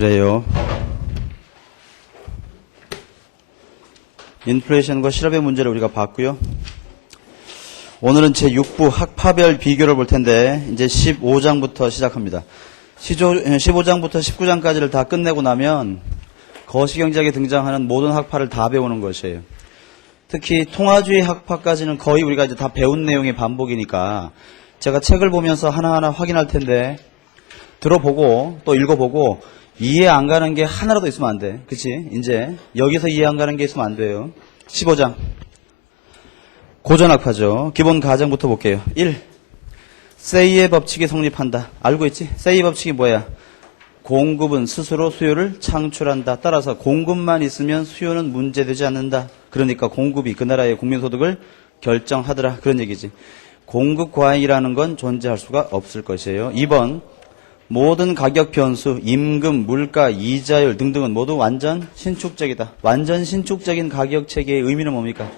그래요. 인플레이션과 실업의 문제를 우리가 봤고요. 오늘은 제6부 학파별 비교를 볼 텐데 이제 15장부터 시작합니다. 15장부터 19장까지를 다 끝내고 나면 거시경제학에 등장하는 모든 학파를 다 배우는 것이에요. 특히 통화주의 학파까지는 거의 우리가 이제 다 배운 내용의 반복이니까 제가 책을 보면서 하나하나 확인할 텐데 들어보고 또 읽어보고 이해 안 가는 게 하나라도 있으면 안 돼. 그치? 이제 여기서 이해 안 가는 게 있으면 안 돼요. 15장 고전학파죠. 기본 가정부터 볼게요. 1. 세이의 법칙이 성립한다. 알고 있지? 세이 법칙이 뭐야? 공급은 스스로 수요를 창출한다. 따라서 공급만 있으면 수요는 문제되지 않는다. 그러니까 공급이 그 나라의 국민소득을 결정하더라. 그런 얘기지. 공급 과잉이라는 건 존재할 수가 없을 것이에요. 2번 모든 가격 변수, 임금, 물가, 이자율 등등은 모두 완전 신축적이다. 완전 신축적인 가격 체계의 의미는 뭡니까?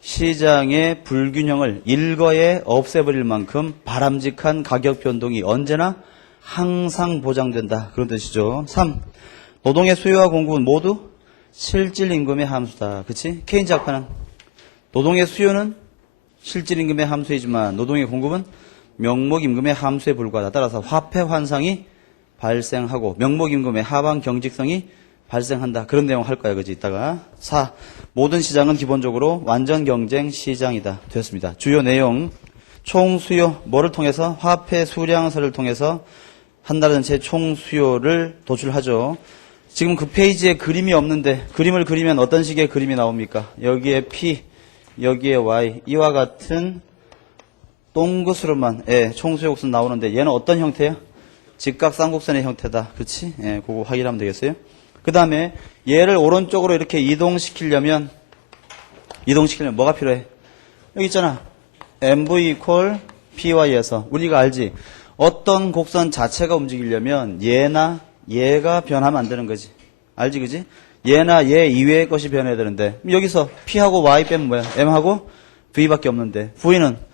시장의 불균형을 일거에 없애버릴 만큼 바람직한 가격 변동이 언제나 항상 보장된다. 그런 뜻이죠. 3. 노동의 수요와 공급은 모두 실질 임금의 함수다. 그치? 케인즈 학파는 노동의 수요는 실질 임금의 함수이지만 노동의 공급은 명목 임금의 함수에 불과하다. 따라서 화폐 환상이 발생하고 명목 임금의 하방 경직성이 발생한다. 그런 내용 할 거야. 그지? 이따가. 4. 모든 시장은 기본적으로 완전 경쟁 시장이다. 됐습니다. 주요 내용. 총수요. 뭐를 통해서? 화폐 수량서를 통해서 한 나라 전체 총수요를 도출하죠. 지금 그 페이지에 그림이 없는데 그림을 그리면 어떤 식의 그림이 나옵니까? 여기에 P, 여기에 Y. 이와 같은 동그스름한 총수요 곡선 나오는데 얘는 어떤 형태야? 직각쌍곡선의 형태다. 그렇지? 그거 확인하면 되겠어요? 그 다음에 얘를 오른쪽으로 이렇게 이동시키려면 뭐가 필요해? 여기 있잖아. MV equal PY에서 우리가 알지? 어떤 곡선 자체가 움직이려면 얘나 얘가 변하면 안 되는 거지. 알지? 그지? 얘나 얘 이외의 것이 변해야 되는데 여기서 P하고 Y 빼면 뭐야? M하고 V밖에 없는데 V는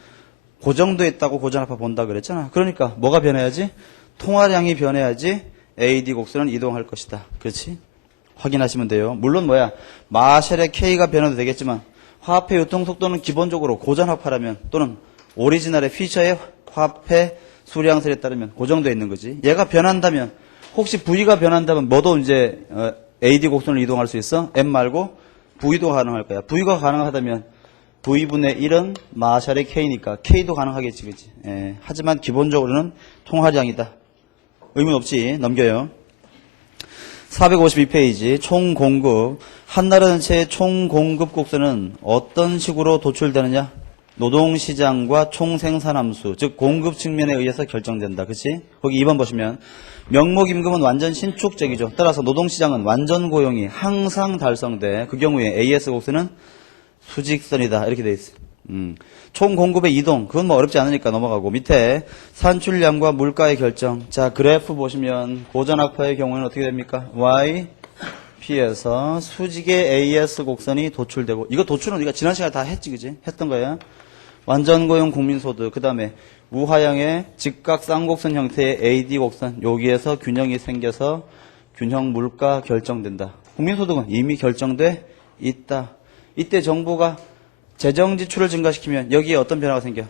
고정돼 있다고 고전학파 본다 그랬잖아. 그러니까 뭐가 변해야지? 통화량이 변해야지 AD 곡선은 이동할 것이다. 그렇지? 확인하시면 돼요. 물론 뭐야? 마셜의 K가 변해도 되겠지만 화폐 유통속도는 기본적으로 고전학파라면 또는 오리지널의 피처의 화폐 수량설에 따르면 고정되어 있는 거지. 얘가 변한다면 혹시 V가 변한다면 뭐도 이제 AD 곡선을 이동할 수 있어? M 말고 V도 가능할 거야. V가 가능하다면 V분의 1은 마샬의 K니까 K도 가능하겠지. 그치? 하지만 기본적으로는 통화량이다. 의문 없지. 넘겨요. 452페이지 총공급. 한 나라 전체의 총공급 곡선은 어떤 식으로 도출되느냐? 노동시장과 총생산함수, 즉 공급 측면에 의해서 결정된다. 그치? 거기 2번 보시면 명목임금은 완전 신축적이죠. 따라서 노동시장은 완전 고용이 항상 달성돼. 그 경우에 AS 곡선은 수직선이다. 이렇게 돼 있어요. 총 공급의 이동. 그건 뭐 어렵지 않으니까 넘어가고. 밑에 산출량과 물가의 결정. 자, 그래프 보시면 고전학파의 경우는 어떻게 됩니까? Y, P에서 수직의 AS 곡선이 도출되고. 이거 도출은 우리가 지난 시간에 다 했지, 그지? 했던 거야. 완전 고용 국민소득. 그 다음에 우하향의 직각 쌍곡선 형태의 AD 곡선. 여기에서 균형이 생겨서 균형 물가 결정된다. 국민소득은 이미 결정돼 있다. 이때 정부가 재정 지출을 증가시키면 여기에 어떤 변화가 생겨?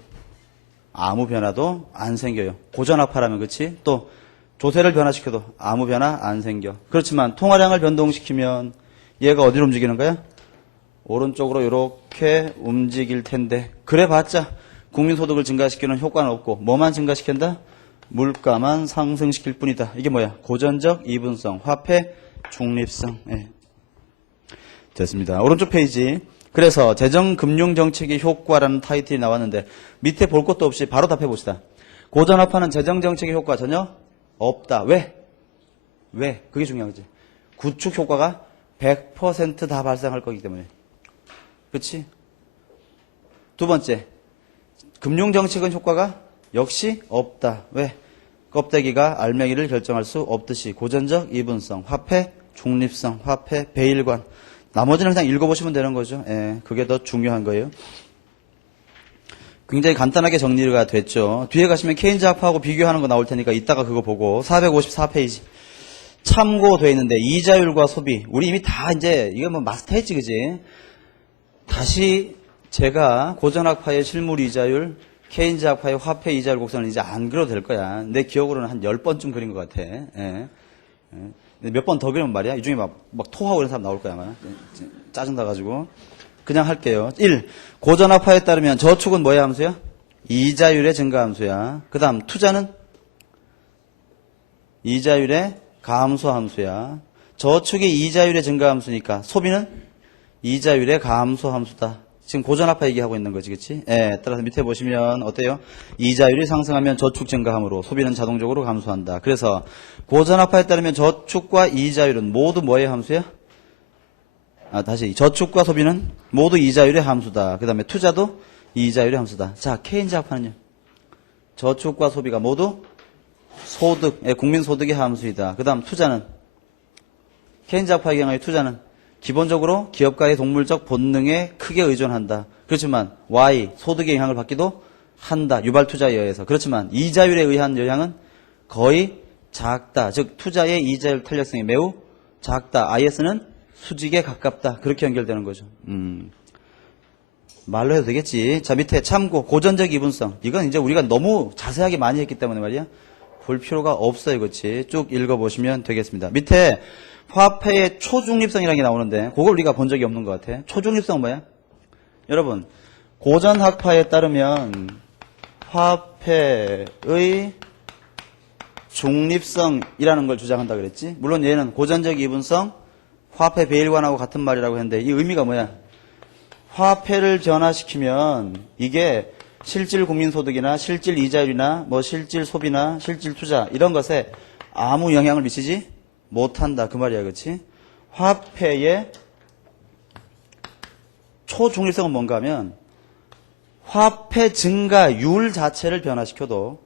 아무 변화도 안 생겨요. 고전학파라면 그렇지? 또 조세를 변화시켜도 아무 변화 안 생겨. 그렇지만 통화량을 변동시키면 얘가 어디로 움직이는 거야? 오른쪽으로 이렇게 움직일 텐데 그래봤자 국민소득을 증가시키는 효과는 없고 뭐만 증가시킨다? 물가만 상승시킬 뿐이다. 이게 뭐야? 고전적 이분성, 화폐 중립성. 됐습니다. 오른쪽 페이지. 그래서 재정금융정책의 효과라는 타이틀이 나왔는데 밑에 볼 것도 없이 바로 답해 봅시다. 고전학파는 재정정책의 효과 전혀 없다. 왜? 그게 중요한 거지. 구축 효과가 100% 다 발생할 거기 때문에. 그렇지? 두 번째, 금융정책은 효과가 역시 없다. 왜? 껍데기가 알맹이를 결정할 수 없듯이 고전적 이분성, 화폐 중립성, 화폐 배일관. 나머지는 그냥 읽어보시면 되는 거죠. 그게 더 중요한 거예요. 굉장히 간단하게 정리가 됐죠. 뒤에 가시면 케인즈 학파하고 비교하는 거 나올 테니까 이따가 그거 보고 454페이지 참고돼 있는데 이자율과 소비 우리 이미 다 이제 이거 뭐 마스터했지 그지? 다시 제가 고전학파의 실물 이자율, 케인즈 학파의 화폐 이자율 곡선을 이제 안 그려도 될 거야. 내 기억으로는 한 10번쯤 그린 것 같아. 예. 몇 번 더 그리면 말이야. 이 중에 막 토하고 이런 사람 나올 거야 아마. 짜증나가지고. 그냥 할게요. 1. 고전학파에 따르면 저축은 뭐의 함수야? 이자율의 증가 함수야. 그 다음 투자는? 이자율의 감소 함수야. 저축이 이자율의 증가 함수니까 소비는 이자율의 감소 함수다. 지금 고전학파 얘기하고 있는 거지, 그치? 예, 따라서 밑에 보시면 어때요? 이자율이 상승하면 저축 증가하므로 소비는 자동적으로 감소한다. 그래서 고전학파에 따르면 저축과 이자율은 모두 뭐의 함수야? 다시 저축과 소비는 모두 이자율의 함수다. 그 다음에 투자도 이자율의 함수다. 자, 케인즈 학파는요? 저축과 소비가 모두 소득, 국민소득의 함수이다. 그 다음 투자는? 케인즈 학파의 경우에 투자는 기본적으로 기업가의 동물적 본능에 크게 의존한다. 그렇지만 Y, 소득의 영향을 받기도 한다. 유발 투자에 의해서. 그렇지만 이자율에 의한 영향은 거의 작다. 즉 투자의 이자율 탄력성이 매우 작다. IS는 수직에 가깝다. 그렇게 연결되는 거죠. 말로 해도 되겠지. 자, 밑에 참고 고전적 이분성. 이건 이제 우리가 너무 자세하게 많이 했기 때문에 말이야. 볼 필요가 없어요. 그렇지. 쭉 읽어보시면 되겠습니다. 밑에 화폐의 초중립성이라는 게 나오는데 그걸 우리가 본 적이 없는 것 같아. 초중립성은 뭐야? 여러분 고전학파에 따르면 화폐의 중립성이라는 걸 주장한다 그랬지. 물론 얘는 고전적 이분성, 화폐 배일관하고 같은 말이라고 했는데 이 의미가 뭐야? 화폐를 변화시키면 이게 실질 국민소득이나 실질 이자율이나 뭐 실질 소비나 실질 투자 이런 것에 아무 영향을 미치지 못한다 그 말이야. 그렇지? 화폐의 초중립성은 뭔가 하면 화폐 증가율 자체를 변화시켜도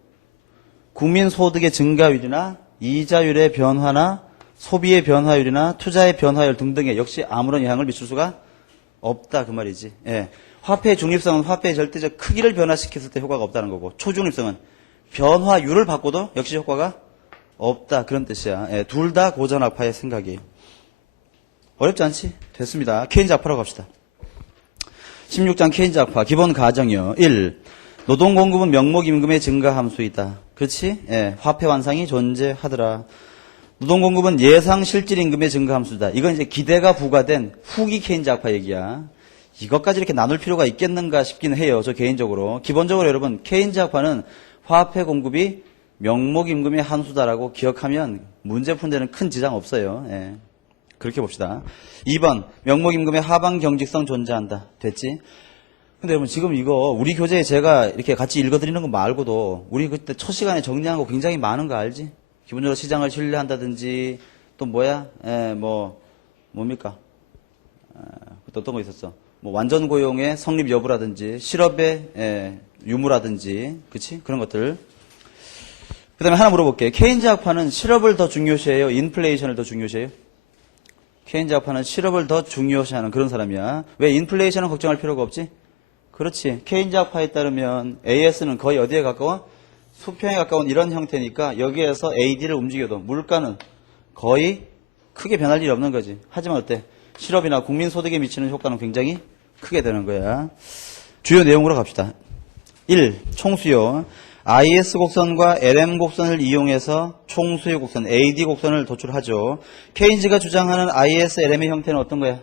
국민소득의 증가율이나 이자율의 변화나 소비의 변화율이나 투자의 변화율 등등에 역시 아무런 영향을 미칠 수가 없다 그 말이지. 예. 화폐의 중립성은 화폐의 절대적 크기를 변화시켰을 때 효과가 없다는 거고 초중립성은 변화율을 바꿔도 역시 효과가 없다 그런 뜻이야. 예, 둘 다 고전학파의 생각이에요. 어렵지 않지? 됐습니다. 케인즈 학파로 갑시다. 16장 케인즈 학파 기본 가정이요. 1. 노동공급은 명목임금의 증가 함수이다. 그렇지? 예, 화폐 완상이 존재하더라. 노동공급은 예상 실질임금의 증가 함수다. 이건 이제 기대가 부과된 후기 케인즈 학파 얘기야. 이것까지 이렇게 나눌 필요가 있겠는가 싶긴 해요. 저 개인적으로. 기본적으로 여러분 케인즈 학파는 화폐 공급이 명목임금의 함수다라고 기억하면 문제 푸는 데는 큰 지장 없어요. 예. 그렇게 봅시다. 2번 명목임금의 하방 경직성 존재한다. 됐지? 근데 여러분 지금 이거 우리 교재에 제가 이렇게 같이 읽어드리는 거 말고도 우리 그때 첫 시간에 정리한 거 굉장히 많은 거 알지? 기본적으로 시장을 신뢰한다든지 또 뭐야? 뭡니까? 또 어떤 거 있었어? 뭐 완전 고용의 성립 여부라든지 실업의 유무라든지 그치? 그런 것들. 그 다음에 하나 물어볼게요. 케인즈 학파는 실업을 더 중요시해요? 인플레이션을 더 중요시해요? 케인즈 학파는 실업을 더 중요시하는 그런 사람이야. 왜 인플레이션은 걱정할 필요가 없지? 그렇지. 케인즈 학파에 따르면 AS는 거의 어디에 가까워? 수평에 가까운 이런 형태니까 여기에서 AD를 움직여도 물가는 거의 크게 변할 일이 없는 거지. 하지만 어때? 실업이나 국민소득에 미치는 효과는 굉장히 크게 되는 거야. 주요 내용으로 갑시다. 1. 총수요. IS 곡선과 LM 곡선을 이용해서 총수요 곡선, AD 곡선을 도출하죠. 케인즈가 주장하는 IS, LM의 형태는 어떤 거야?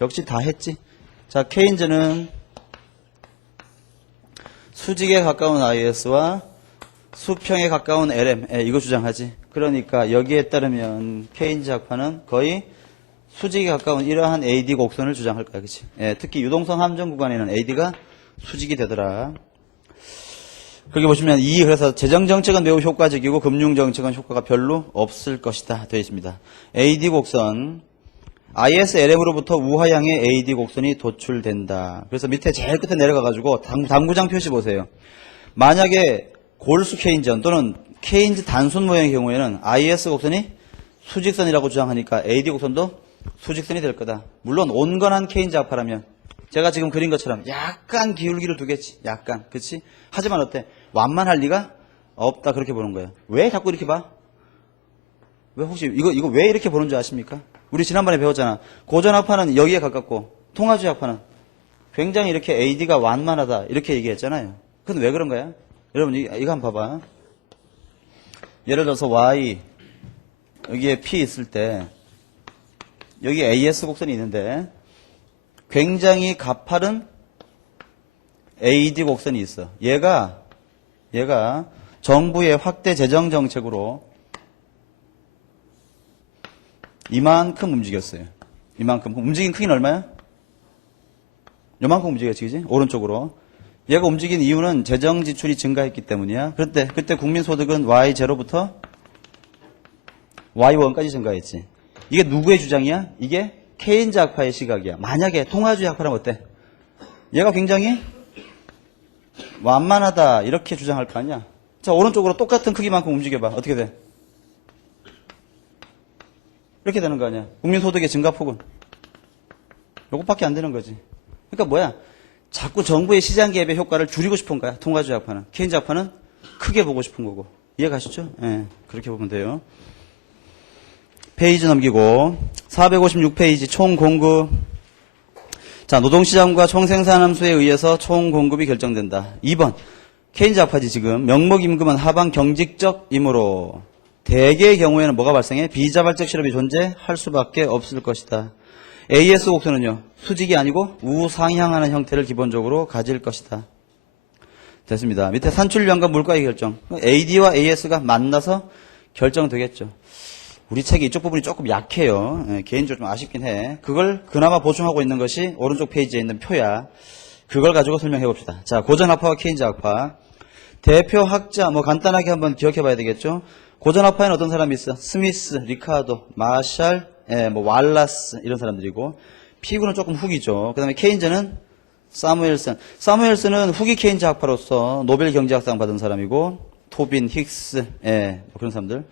역시 다 했지. 자, 케인즈는 수직에 가까운 IS와 수평에 가까운 LM, 이거 주장하지. 그러니까 여기에 따르면 케인즈 학파는 거의 수직에 가까운 이러한 AD 곡선을 주장할 거야. 그치? 특히 유동성 함정 구간에는 AD가 수직이 되더라. 거기 보시면 그래서 재정정책은 매우 효과적이고 금융정책은 효과가 별로 없을 것이다 되어 있습니다. AD 곡선 IS LM으로부터 우하향의 AD 곡선이 도출된다. 그래서 밑에 제일 끝에 내려가가지고 당구장 표시 보세요. 만약에 골수 케인전 또는 케인즈 단순 모양의 경우에는 IS 곡선이 수직선이라고 주장하니까 AD 곡선도 수직선이 될 거다. 물론 온건한 케인즈 학파라면 제가 지금 그린 것처럼 약간 기울기를 두겠지. 약간. 그치? 하지만 어때? 완만할 리가 없다. 그렇게 보는 거예요. 왜 자꾸 이렇게 봐? 왜 혹시 이거 왜 이렇게 보는 줄 아십니까? 우리 지난번에 배웠잖아. 고전학파는 여기에 가깝고 통화주의 학파는 굉장히 이렇게 AD가 완만하다 이렇게 얘기했잖아요. 그건 왜 그런 거야? 여러분 이거 한번 봐봐. 예를 들어서 Y 여기에 P 있을 때 여기 AS 곡선이 있는데 굉장히 가파른 AD 곡선이 있어. 얘가 정부의 확대 재정 정책으로 이만큼 움직였어요. 이만큼. 움직인 크기는 얼마야? 요만큼 움직였지, 그지? 오른쪽으로. 얘가 움직인 이유는 재정 지출이 증가했기 때문이야. 그때 국민소득은 Y0부터 Y1까지 증가했지. 이게 누구의 주장이야? 이게 케인즈 학파의 시각이야. 만약에 통화주의 학파라면 어때? 얘가 굉장히 완만하다 이렇게 주장할 거 아니야. 자, 오른쪽으로 똑같은 크기만큼 움직여봐. 어떻게 돼? 이렇게 되는 거 아니야. 국민소득의 증가폭은 요것밖에 안 되는 거지. 그러니까 뭐야? 자꾸 정부의 시장 개입의 효과를 줄이고 싶은 거야. 통화주의 학파는. 케인즈 학파는 크게 보고 싶은 거고. 이해가시죠? 예, 그렇게 보면 돼요. 페이지 넘기고 456페이지 총공급. 자, 노동시장과 총생산함수에 의해서 총공급이 결정된다. 2번 케인즈 학파지 지금. 명목임금은 하방 경직적이므로 대개의 경우에는 뭐가 발생해? 비자발적 실업이 존재할 수밖에 없을 것이다. AS 곡선은요. 수직이 아니고 우상향하는 형태를 기본적으로 가질 것이다. 됐습니다. 밑에 산출량과 물가의 결정. AD와 AS가 만나서 결정되겠죠. 우리 책이 이쪽 부분이 조금 약해요. 개인적으로 좀 아쉽긴 해. 그걸 그나마 보충하고 있는 것이 오른쪽 페이지에 있는 표야. 그걸 가지고 설명해 봅시다. 자, 고전학파와 케인즈 학파. 대표 학자 뭐 간단하게 한번 기억해 봐야 되겠죠. 고전학파에는 어떤 사람이 있어? 스미스, 리카도, 마샬, 뭐 왈라스 이런 사람들이고, 피구는 조금 후기죠. 그 다음에 케인즈는 사무엘슨. 사무엘슨은 후기 케인즈 학파로서 노벨 경제학상 받은 사람이고, 토빈, 힉스, 뭐 그런 사람들.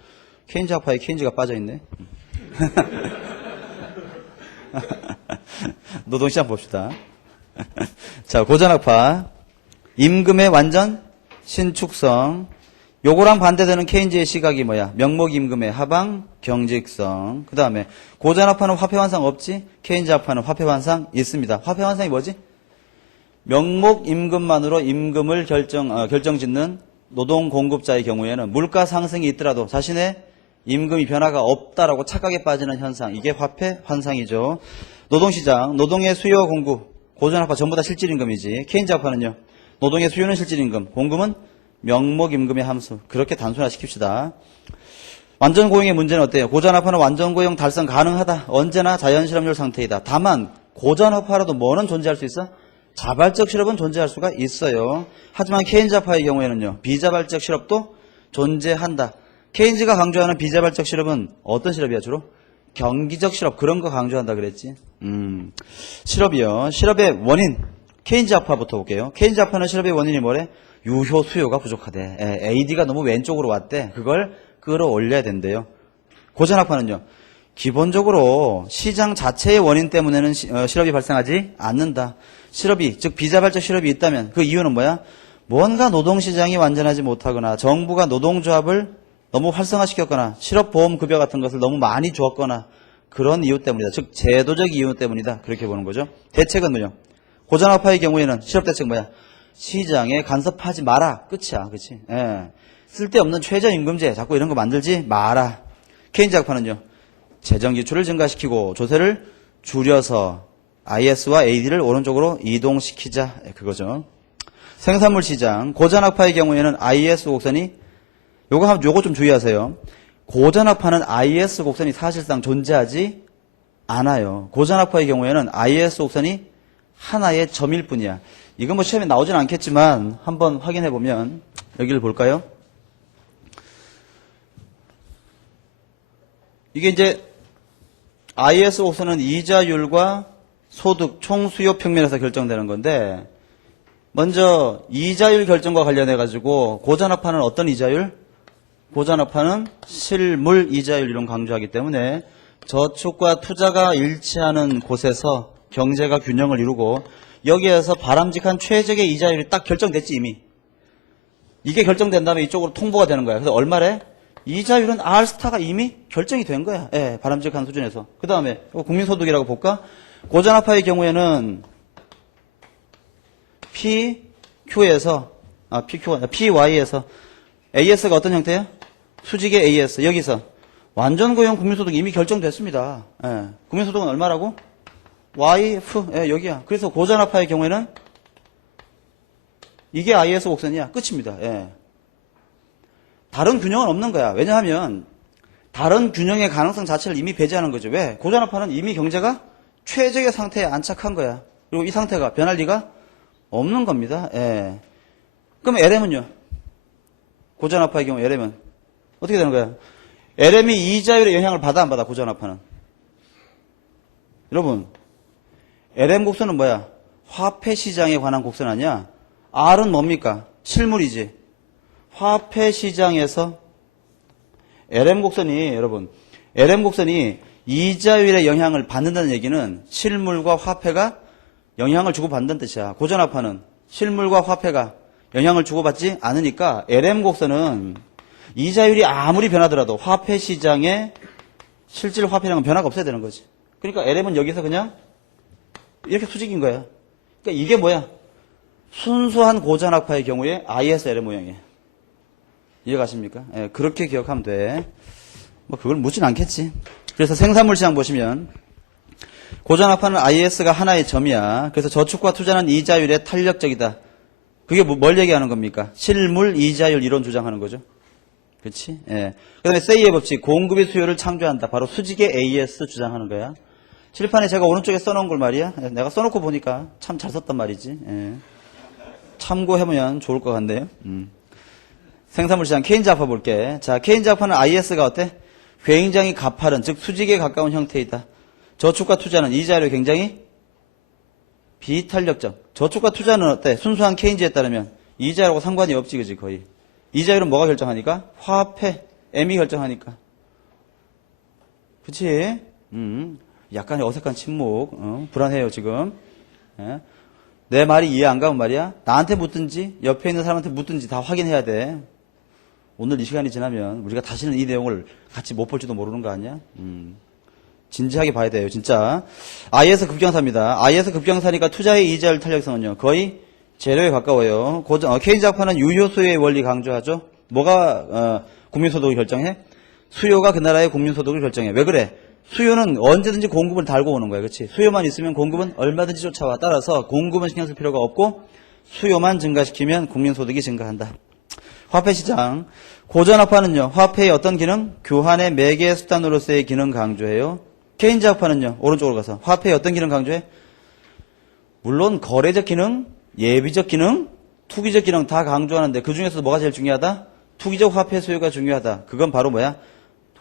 케인즈 학파에 케인즈가 빠져있네. 노동시장 봅시다. 자, 고전학파. 임금의 완전 신축성. 요거랑 반대되는 케인즈의 시각이 뭐야? 명목임금의 하방 경직성. 그 다음에 고전학파는 화폐환상 없지? 케인즈 학파는 화폐환상 있습니다. 화폐환상이 뭐지? 명목임금만으로 임금을 결정짓는 노동공급자의 경우에는 물가 상승이 있더라도 자신의 임금이 변화가 없다라고 착각에 빠지는 현상. 이게 화폐환상이죠. 노동시장, 노동의 수요와 공급. 고전학파 전부 다 실질임금이지. 케인즈 학파는요. 노동의 수요는 실질임금, 공급은 명목임금의 함수. 그렇게 단순화시킵시다. 완전고용의 문제는 어때요? 고전학파는 완전고용 달성 가능하다. 언제나 자연실업률 상태이다. 다만 고전학파라도 뭐는 존재할 수 있어? 자발적 실업은 존재할 수가 있어요. 하지만 케인즈 학파의 경우에는요. 비자발적 실업도 존재한다. 케인즈가 강조하는 비자발적 실업은 어떤 실업이야 주로? 경기적 실업. 그런 거 강조한다 그랬지. 실업이요. 실업의 원인. 케인즈 학파부터 볼게요. 케인즈 학파는 실업의 원인이 뭐래? 유효 수요가 부족하대. AD가 너무 왼쪽으로 왔대. 그걸 끌어올려야 된대요. 고전학파는요. 기본적으로 시장 자체의 원인 때문에는 실업이 발생하지 않는다. 실업이, 즉 비자발적 실업이 있다면 그 이유는 뭐야? 뭔가 노동시장이 완전하지 못하거나 정부가 노동조합을 너무 활성화시켰거나 실업보험급여 같은 것을 너무 많이 주었거나 그런 이유 때문이다. 즉 제도적 이유 때문이다. 그렇게 보는 거죠. 대책은 뭐냐? 고전학파의 경우에는 실업대책 뭐야? 시장에 간섭하지 마라. 끝이야. 그치? 쓸데없는 최저임금제 자꾸 이런 거 만들지 마라. 케인즈 학파는요. 재정지출을 증가시키고 조세를 줄여서 IS와 AD를 오른쪽으로 이동시키자. 그거죠. 생산물 시장. 고전학파의 경우에는 IS 곡선이 요거 좀 주의하세요. 고전학파는 IS 곡선이 사실상 존재하지 않아요. 고전학파의 경우에는 IS 곡선이 하나의 점일 뿐이야. 이건 뭐 시험에 나오진 않겠지만 한번 확인해 보면 여기를 볼까요? 이게 이제 IS 곡선은 이자율과 소득 총수요 평면에서 결정되는 건데 먼저 이자율 결정과 관련해 가지고 고전학파는 어떤 이자율? 고전학파는 실물 이자율 이론 강조하기 때문에 저축과 투자가 일치하는 곳에서 경제가 균형을 이루고 여기에서 바람직한 최적의 이자율이 딱 결정됐지 이미. 이게 결정된 다음에 이쪽으로 통보가 되는 거야. 그래서 얼마래? 이자율은 R스타가 이미 결정이 된 거야. 예, 바람직한 수준에서. 그 다음에 국민소득이라고 볼까? 고전화파의 경우에는 PQ에서 PY에서 AS가 어떤 형태야? 수직의 AS. 여기서 완전 고용 국민소득이 이미 결정됐습니다. 예, 국민소득은 얼마라고? YF. 예, 여기야. 그래서 고전화파의 경우에는 이게 IS 곡선이야. 끝입니다. 예. 다른 균형은 없는 거야. 왜냐하면 다른 균형의 가능성 자체를 이미 배제하는 거죠. 왜? 고전화파는 이미 경제가 최적의 상태에 안착한 거야. 그리고 이 상태가 변할 리가 없는 겁니다. 예. 그럼 LM은요? 고전화파의 경우 LM은 어떻게 되는 거야? LM이 이자율의 영향을 받아 안 받아? 고전화파는. 여러분, LM 곡선은 뭐야? 화폐 시장에 관한 곡선 아니야? R은 뭡니까? 실물이지. 화폐 시장에서 LM 곡선이 여러분, LM 곡선이 이자율의 영향을 받는다는 얘기는 실물과 화폐가 영향을 주고받는 뜻이야. 고전화파는 실물과 화폐가 영향을 주고받지 않으니까 LM 곡선은 이자율이 아무리 변하더라도 화폐 시장에 실질 화폐량은 변화가 없어야 되는 거지. 그러니까 LM은 여기서 그냥 이렇게 수직인 거야. 그러니까 이게 뭐야? 순수한 고전화파의 경우에 ISLM 모양이에요. 이해가십니까? 예, 그렇게 기억하면 돼. 뭐 그걸 묻진 않겠지. 그래서 생산물 시장 보시면 고전화파는 IS가 하나의 점이야. 그래서 저축과 투자는 이자율에 탄력적이다. 그게 뭘 얘기하는 겁니까? 실물 이자율 이론 주장하는 거죠. 그렇지? 예. 그다음에 세이의 법칙, 공급의 수요를 창조한다. 바로 수직의 AS 주장하는 거야. 칠판에 제가 오른쪽에 써놓은 걸 말이야. 내가 써놓고 보니까 참 잘 썼단 말이지. 예. 참고해보면 좋을 것 같네요. 생산물 시장 케인즈 합화 볼게. 자, 케인즈 합화는 IS가 어때? 굉장히 가파른, 즉 수직에 가까운 형태이다. 저축과 투자는 이자율이 굉장히 비탄력적. 저축과 투자는 어때? 순수한 케인즈에 따르면 이자율하고 상관이 없지, 그지 거의. 이자율은 뭐가 결정하니까? 화폐, M이 결정하니까. 그치? 약간의 어색한 침묵. 불안해요, 지금. 예. 내 말이 이해 안 가면 말이야. 나한테 묻든지, 옆에 있는 사람한테 묻든지 다 확인해야 돼. 오늘 이 시간이 지나면 우리가 다시는 이 내용을 같이 못 볼지도 모르는 거 아니야? 진지하게 봐야 돼요, 진짜. IS 급경사입니다. IS 급경사니까 투자의 이자율 탄력성은요, 거의 제로에 가까워요. 케인즈 학파는 유효 수요의 원리 강조하죠. 뭐가 국민소득을 결정해? 수요가 그 나라의 국민소득을 결정해. 왜 그래? 수요는 언제든지 공급을 달고 오는 거야. 그렇지? 수요만 있으면 공급은 얼마든지 쫓아와. 따라서 공급은 신경 쓸 필요가 없고 수요만 증가시키면 국민소득이 증가한다. 화폐시장. 고전화파는요. 화폐의 어떤 기능? 교환의 매개 수단으로서의 기능 강조해요. 케인즈 학파는요. 오른쪽으로 가서 화폐의 어떤 기능 강조해? 물론 거래적 기능, 예비적 기능, 투기적 기능 다 강조하는데 그중에서도 뭐가 제일 중요하다? 투기적 화폐 수요가 중요하다. 그건 바로 뭐야?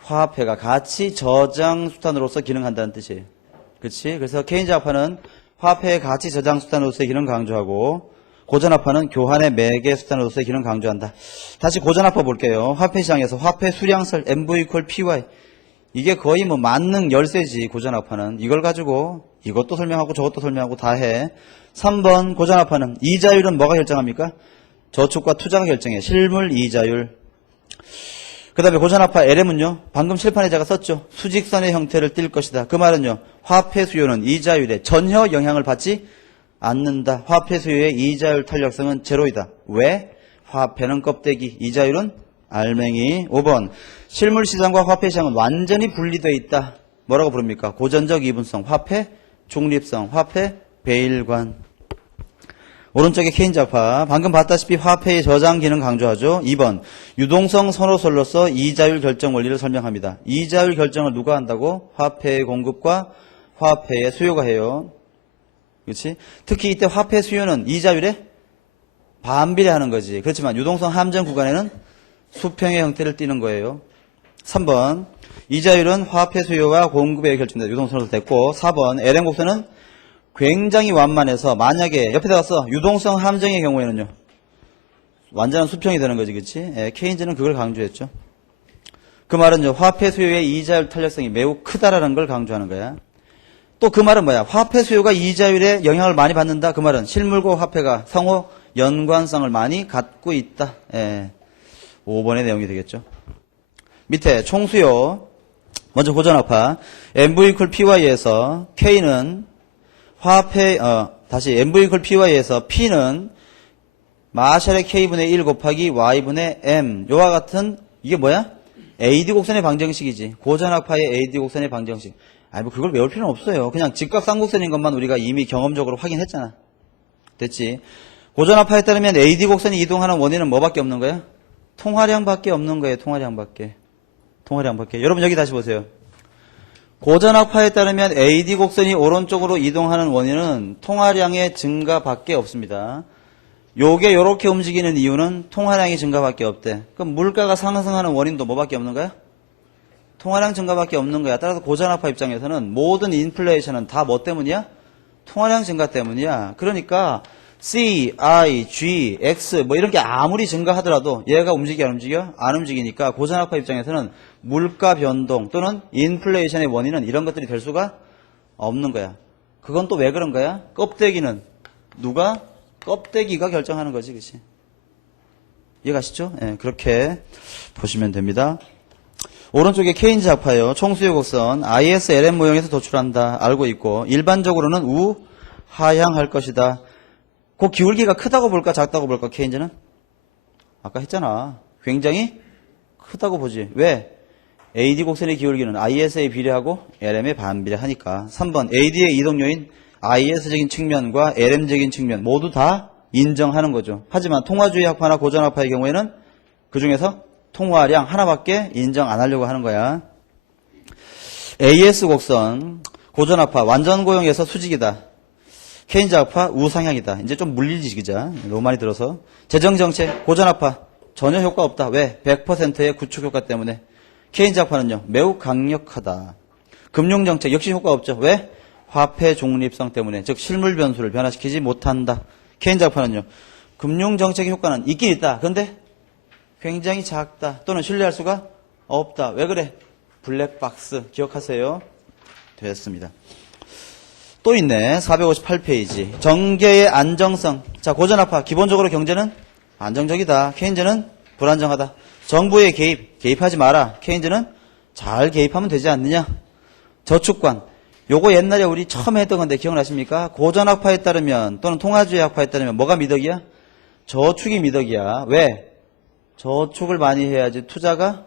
화폐가 가치 저장 수단으로서 기능한다는 뜻이에요. 그렇지? 그래서 케인즈 학파는 화폐의 가치 저장 수단으로서의 기능 강조하고 고전화파는 교환의 매개 수단으로서의 기능 강조한다. 다시 고전화파 볼게요. 화폐 시장에서 화폐 수량설 MV = PY 이게 거의 뭐 만능 열쇠지. 고전화파는 이걸 가지고 이것도 설명하고 저것도 설명하고 다 해. 3번 고전화파는 이자율은 뭐가 결정합니까? 저축과 투자가 결정해. 실물 이자율. 그 다음에 고전화파 LM은요. 방금 칠판에 제가 썼죠. 수직선의 형태를 띌 것이다. 그 말은요. 화폐 수요는 이자율에 전혀 영향을 받지 않는다. 화폐 수요의 이자율 탄력성은 제로이다. 왜? 화폐는 껍데기, 이자율은 알맹이. 5번 실물 시장과 화폐 시장은 완전히 분리되어 있다. 뭐라고 부릅니까? 고전적 이분성, 화폐 중립성, 화폐 배일관. 오른쪽에 케인즈 학파. 방금 봤다시피 화폐의 저장 기능 강조하죠. 2번 유동성 선호설로서 이자율 결정 원리를 설명합니다. 이자율 결정을 누가 한다고? 화폐의 공급과 화폐의 수요가 해요. 그렇지? 특히 이때 화폐 수요는 이자율에 반비례하는 거지. 그렇지만 유동성 함정 구간에는 수평의 형태를 띠는 거예요. 3번 이자율은 화폐 수요와 공급에 결정된다. 유동성으로 됐고 4번 LM 곡선은 굉장히 완만해서 만약에 옆에다가 써 유동성 함정의 경우에는요. 완전한 수평이 되는 거지. 그렇지? 예, 케인즈는 그걸 강조했죠. 그 말은요. 화폐 수요의 이자율 탄력성이 매우 크다라는 걸 강조하는 거야. 또 그 말은 뭐야? 화폐 수요가 이자율에 영향을 많이 받는다. 그 말은 실물과 화폐가 상호 연관성을 많이 갖고 있다. 예. 5번의 내용이 되겠죠. 밑에 총수요. 먼저 고전압화. MV 이퀄 PY에서 K는 화합해, 다시 MV 이퀄 PY에서 P는 마샬의 K분의 1 곱하기 Y분의 M. 요와 같은, 이게 뭐야? AD 곡선의 방정식이지. 고전압화의 AD 곡선의 방정식. 아니, 뭐 그걸 외울 필요는 없어요. 그냥 직각삼곡선인 것만 우리가 이미 경험적으로 확인했잖아. 됐지? 고전압화에 따르면 AD 곡선이 이동하는 원인은 뭐밖에 없는 거야? 통화량밖에 없는 거예요. 통화량밖에. 통화량밖에. 여러분 여기 다시 보세요. 고전압화에 따르면 AD 곡선이 오른쪽으로 이동하는 원인은 통화량의 증가밖에 없습니다. 요게 요렇게 움직이는 이유는 통화량의 증가밖에 없대. 그럼 물가가 상승하는 원인도 뭐밖에 없는 거야? 통화량 증가밖에 없는 거야. 따라서 고전압화 입장에서는 모든 인플레이션은 다 뭐 때문이야? 통화량 증가 때문이야. 그러니까 C, I, G, X 뭐 이런 게 아무리 증가하더라도 얘가 움직여 안 움직여? 안 움직이니까 고전압화 입장에서는 물가 변동 또는 인플레이션의 원인은 이런 것들이 될 수가 없는 거야. 그건 또 왜 그런 거야? 껍데기는 누가? 껍데기가 결정하는 거지, 그치? 이해가시죠? 예, 그렇게 보시면 됩니다. 오른쪽에 케인즈 합파요. 총수요 곡선 ISLM 모형에서 도출한다. 알고 있고 일반적으로는 우하향할 것이다. 그 기울기가 크다고 볼까 작다고 볼까 케인즈는? 아까 했잖아. 굉장히 크다고 보지. 왜? AD 곡선의 기울기는 IS에 비례하고 LM에 반비례하니까. 3번 AD의 이동 요인 IS적인 측면과 LM적인 측면 모두 다 인정하는 거죠. 하지만 통화주의 합파나 고전합파의 경우에는 그 중에서 통화량 하나밖에 인정 안 하려고 하는 거야. AS 곡선 고전합파 완전 고용에서 수직이다. 케인즈 합파 우상향이다. 이제 좀 물리지기자. 너무 많이 들어서. 재정정책 고전합파 전혀 효과 없다. 왜? 100%의 구축 효과 때문에. 케인즈 합파는요 매우 강력하다. 금융정책 역시 효과 없죠. 왜? 화폐 중립성 때문에. 즉 실물 변수를 변화시키지 못한다. 케인즈 합파는요 금융정책의 효과는 있긴 있다. 그런데 굉장히 작다. 또는 신뢰할 수가 없다. 왜 그래? 블랙박스 기억하세요. 됐습니다. 또 있네. 458페이지. 정계의 안정성. 자, 고전합파 기본적으로 경제는 안정적이다. 케인즈는 불안정하다. 정부의 개입하지 마라. 케인즈는 잘 개입하면 되지 않느냐. 저축관. 요거 옛날에 우리 처음 했던 건데 기억나십니까? 고전합파에 따르면 또는 통화주의 합파에 따르면 뭐가 미덕이야? 저축이 미덕이야. 왜? 저축을 많이 해야지 투자가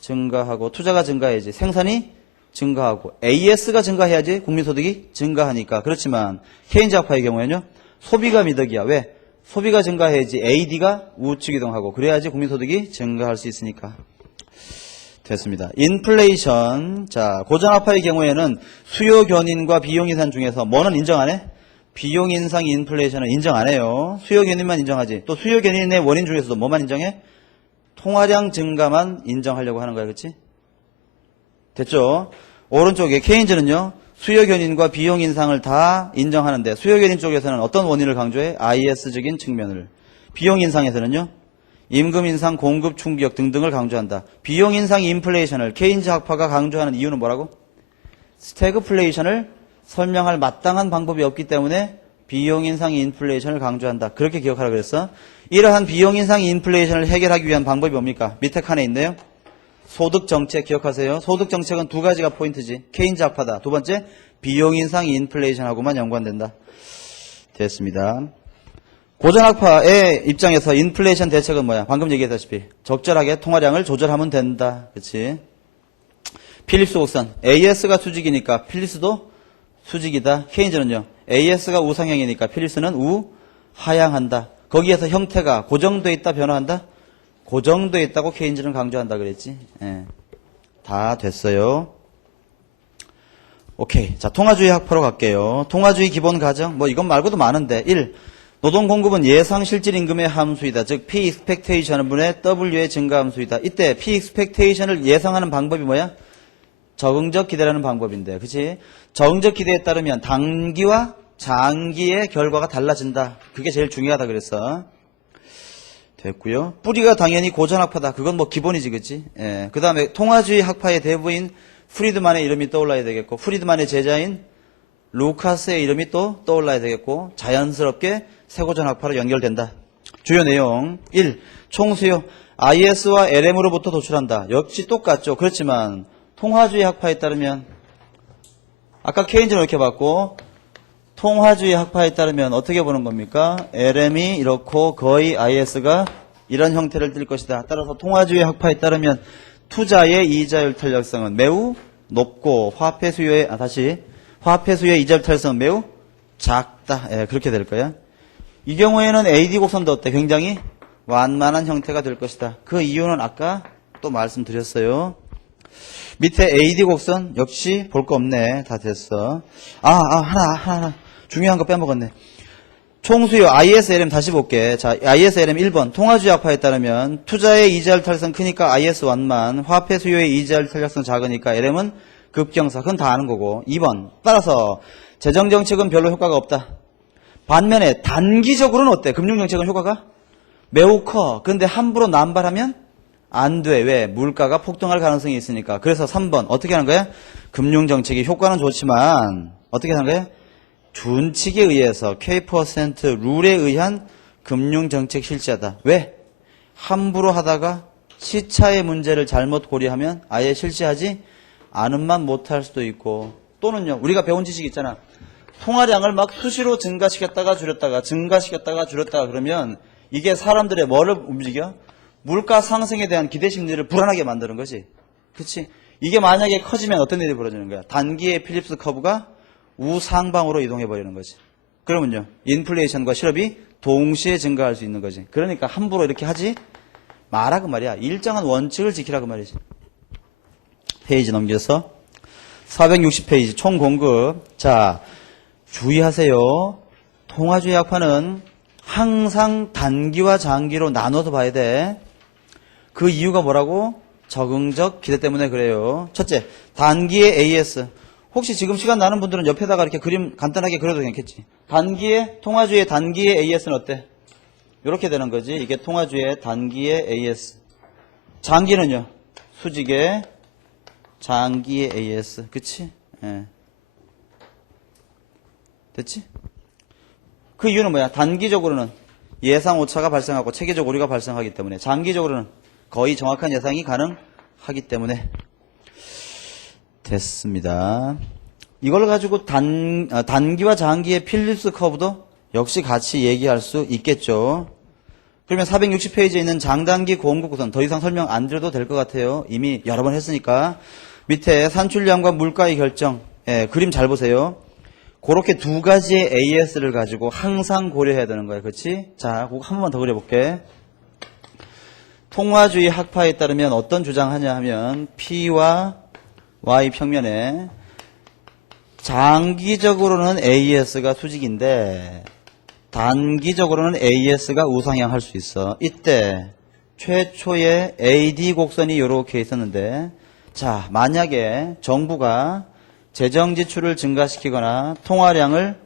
증가하고 투자가 증가해야지 생산이 증가하고 AS가 증가해야지 국민소득이 증가하니까. 그렇지만 케인즈 합파의 경우에는요 소비가 미덕이야. 왜? 소비가 증가해야지 AD가 우측 이동하고 그래야지 국민소득이 증가할 수 있으니까. 됐습니다. 인플레이션. 자, 고전합파의 경우에는 수요 견인과 비용 인상 중에서 뭐는 인정 안 해? 비용 인상 인플레이션은 인정 안 해요. 수요 견인만 인정하지. 또 수요 견인의 원인 중에서도 뭐만 인정해? 통화량 증가만 인정하려고 하는 거야. 그렇지? 됐죠? 오른쪽에 케인즈는요. 수요 견인과 비용 인상을 다 인정하는데 수요 견인 쪽에서는 어떤 원인을 강조해? IS적인 측면을. 비용 인상에서는요. 임금 인상, 공급 충격 등등을 강조한다. 비용 인상 인플레이션을 케인즈 학파가 강조하는 이유는 뭐라고? 스태그플레이션을 설명할 마땅한 방법이 없기 때문에 비용 인상 인플레이션을 강조한다. 그렇게 기억하라 그랬어. 이러한 비용 인상 인플레이션을 해결하기 위한 방법이 뭡니까? 밑에 칸에 있네요. 소득정책 기억하세요. 소득정책은 두 가지가 포인트지. 케인즈 학파다. 두 번째, 비용 인상 인플레이션하고만 연관된다. 됐습니다. 고전학파의 입장에서 인플레이션 대책은 뭐야? 방금 얘기했다시피 적절하게 통화량을 조절하면 된다. 그렇지? 필립스 곡선 AS가 수직이니까 필립스도 수직이다. 케인즈는요. AS가 우상향이니까 필립스는 우하향한다. 거기에서 형태가 고정되어 있다 변화한다? 고정되어 있다고 케인즈는 강조한다 그랬지. 예. 다 됐어요. 오케이. 자, 통화주의 학파로 갈게요. 통화주의 기본 가정 뭐 이건 말고도 많은데 1. 노동 공급은 예상 실질 임금의 함수이다. 즉 P expectation은 분의 W의 증가 함수이다. 이때 P expectation을 예상하는 방법이 뭐야? 적응적 기대라는 방법인데. 그치? 적응적 기대에 따르면 단기와 장기의 결과가 달라진다. 그게 제일 중요하다 그랬어. 됐고요. 뿌리가 당연히 고전학파다. 그건 뭐 기본이지, 그치? 예. 그 다음에 통화주의 학파의 대부인 프리드만의 이름이 떠올라야 되겠고, 프리드만의 제자인 루카스의 이름이 또 떠올라야 되겠고, 자연스럽게 세고전 학파로 연결된다. 주요 내용 1. 총수요. IS와 LM으로부터 도출한다. 역시 똑같죠. 그렇지만 통화주의 학파에 따르면 아까 케인즈는 이렇게 봤고 통화주의 학파에 따르면 어떻게 보는 겁니까? LM이 이렇고 거의 IS가 이런 형태를 띌 것이다. 따라서 통화주의 학파에 따르면 투자의 이자율 탄력성은 매우 높고 화폐 수요의 이자율 탄력성은 매우 작다. 예, 그렇게 될 거야. 이 경우에는 AD 곡선도 어때? 굉장히 완만한 형태가 될 것이다. 그 이유는 아까 또 말씀드렸어요. 밑에 AD 곡선 역시 볼 거 없네. 다 됐어. 하나. 중요한 거 빼먹었네. 총수요 ISLM 다시 볼게. 자, ISLM 1번. 통화주의 학파에 따르면 투자의 이자율 탄력성 크니까 IS 완만, 화폐 수요의 이자율 탄력성 작으니까 LM은 급경사. 그건 다 아는 거고. 2번. 따라서 재정정책은 별로 효과가 없다. 반면에 단기적으로는 어때? 금융정책은 효과가 매우 커. 근데 함부로 남발하면 안 돼. 왜? 물가가 폭등할 가능성이 있으니까. 그래서 3번. 어떻게 하는 거야? 금융정책이 효과는 좋지만 어떻게 하는 거야? 준칙에 의해서 K% 룰에 의한 금융정책 실시하다. 왜? 함부로 하다가 시차의 문제를 잘못 고려하면 아예 실시하지 않음만 못할 수도 있고 또는요. 우리가 배운 지식 있잖아. 통화량을 막 수시로 증가시켰다가 줄였다가 그러면 이게 사람들의 뭐를 움직여? 물가 상승에 대한 기대 심리를 불안하게 만드는 거지. 그치? 이게 만약에 커지면 어떤 일이 벌어지는 거야? 단기의 필립스 커브가 우상방으로 이동해버리는 거지. 그러면요. 인플레이션과 실업이 동시에 증가할 수 있는 거지. 그러니까 함부로 이렇게 하지 마라 그 말이야. 일정한 원칙을 지키라 그 말이지. 페이지 넘겨서 460페이지 총공급. 자, 주의하세요. 통화주의 학파는 항상 단기와 장기로 나눠서 봐야 돼. 그 이유가 뭐라고? 적응적 기대 때문에 그래요. 첫째, 단기의 AS. 혹시 지금 시간 나는 분들은 옆에다가 이렇게 그림 간단하게 그려도 괜찮겠지. 통화주의 단기의 AS는 어때? 이렇게 되는 거지. 이게 통화주의 단기의 AS. 장기는요? 수직의 장기의 AS. 그치? 예. 됐지? 그 이유는 뭐야? 단기적으로는 예상 오차가 발생하고 체계적 오류가 발생하기 때문에, 장기적으로는 거의 정확한 예상이 가능하기 때문에. 됐습니다. 이걸 가지고 단기와 장기의 필립스 커브도 역시 같이 얘기할 수 있겠죠. 그러면 460페이지에 있는 장단기 공급 구선 더 이상 설명 안 드려도 될 것 같아요. 이미 여러 번 했으니까. 밑에 산출량과 물가의 결정. 예, 그림 잘 보세요. 그렇게 두 가지의 AS를 가지고 항상 고려해야 되는 거예요. 그렇지? 자, 그거 한 번만 더 그려볼게. 통화주의 학파에 따르면 어떤 주장하냐 하면 P와 Y 평면에 장기적으로는 AS가 수직인데 단기적으로는 AS가 우상향할 수 있어. 이때 최초의 AD 곡선이 이렇게 있었는데, 자, 만약에 정부가 재정 지출을 증가시키거나 통화량을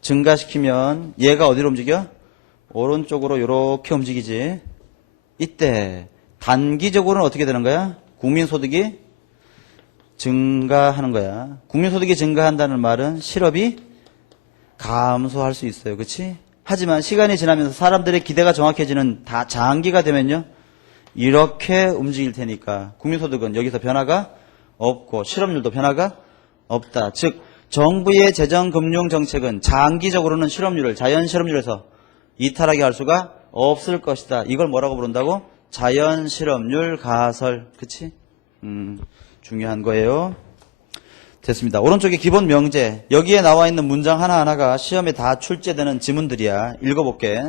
증가시키면 얘가 어디로 움직여? 오른쪽으로 이렇게 움직이지. 이때 단기적으로는 어떻게 되는 거야? 국민소득이 증가하는 거야. 국민소득이 증가한다는 말은 실업이 감소할 수 있어요. 그렇지? 하지만 시간이 지나면서 사람들의 기대가 정확해지는 장기가 되면요. 이렇게 움직일 테니까 국민소득은 여기서 변화가 없고 실업률도 변화가 없다. 즉 정부의 재정금융정책은 장기적으로는 실업률을 자연실업률에서 이탈하게 할 수가 없을 것이다. 이걸 뭐라고 부른다고? 자연실업률 가설. 그치? 중요한 거예요. 됐습니다. 오른쪽에 기본 명제. 여기에 나와 있는 문장 하나하나가 시험에 다 출제되는 지문들이야. 읽어볼게.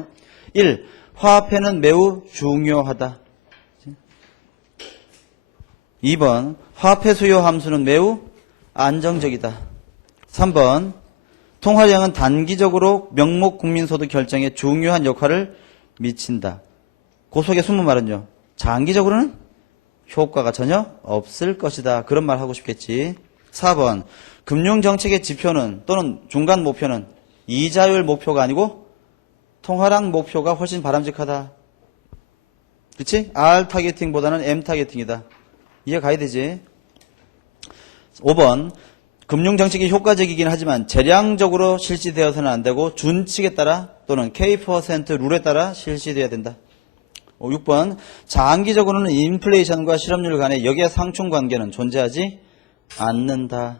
1. 화폐는 매우 중요하다. 2번. 화폐 수요 함수는 매우 안정적이다. 3번. 통화량은 단기적으로 명목 국민소득 결정에 중요한 역할을 미친다. 그 속에 숨은 말은요. 장기적으로는 효과가 전혀 없을 것이다. 그런 말 하고 싶겠지. 4번. 금융정책의 지표는 또는 중간 목표는 이자율 목표가 아니고 통화량 목표가 훨씬 바람직하다. 그치? R 타겟팅보다는 M 타겟팅이다. 이해 가야 되지. 5번. 금융정책이 효과적이긴 하지만 재량적으로 실시되어서는 안 되고 준칙에 따라 또는 K% 룰에 따라 실시되어야 된다. 6번. 장기적으로는 인플레이션과 실업률 간의 역의 상충 관계는 존재하지 않는다.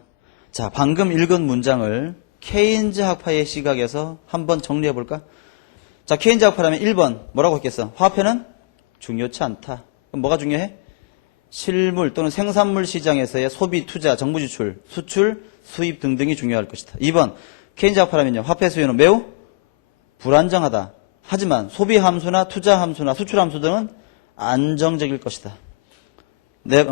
자, 방금 읽은 문장을 케인즈 학파의 시각에서 한번 정리해 볼까? 자, 케인즈 학파라면 1번 뭐라고 했겠어? 화폐는 중요치 않다. 그럼 뭐가 중요해? 실물 또는 생산물 시장에서의 소비, 투자, 정부 지출, 수출, 수입 등등이 중요할 것이다. 2번 케인즈 학파라면요. 화폐 수요는 매우 불안정하다. 하지만 소비 함수나 투자 함수나 수출 함수 등은 안정적일 것이다.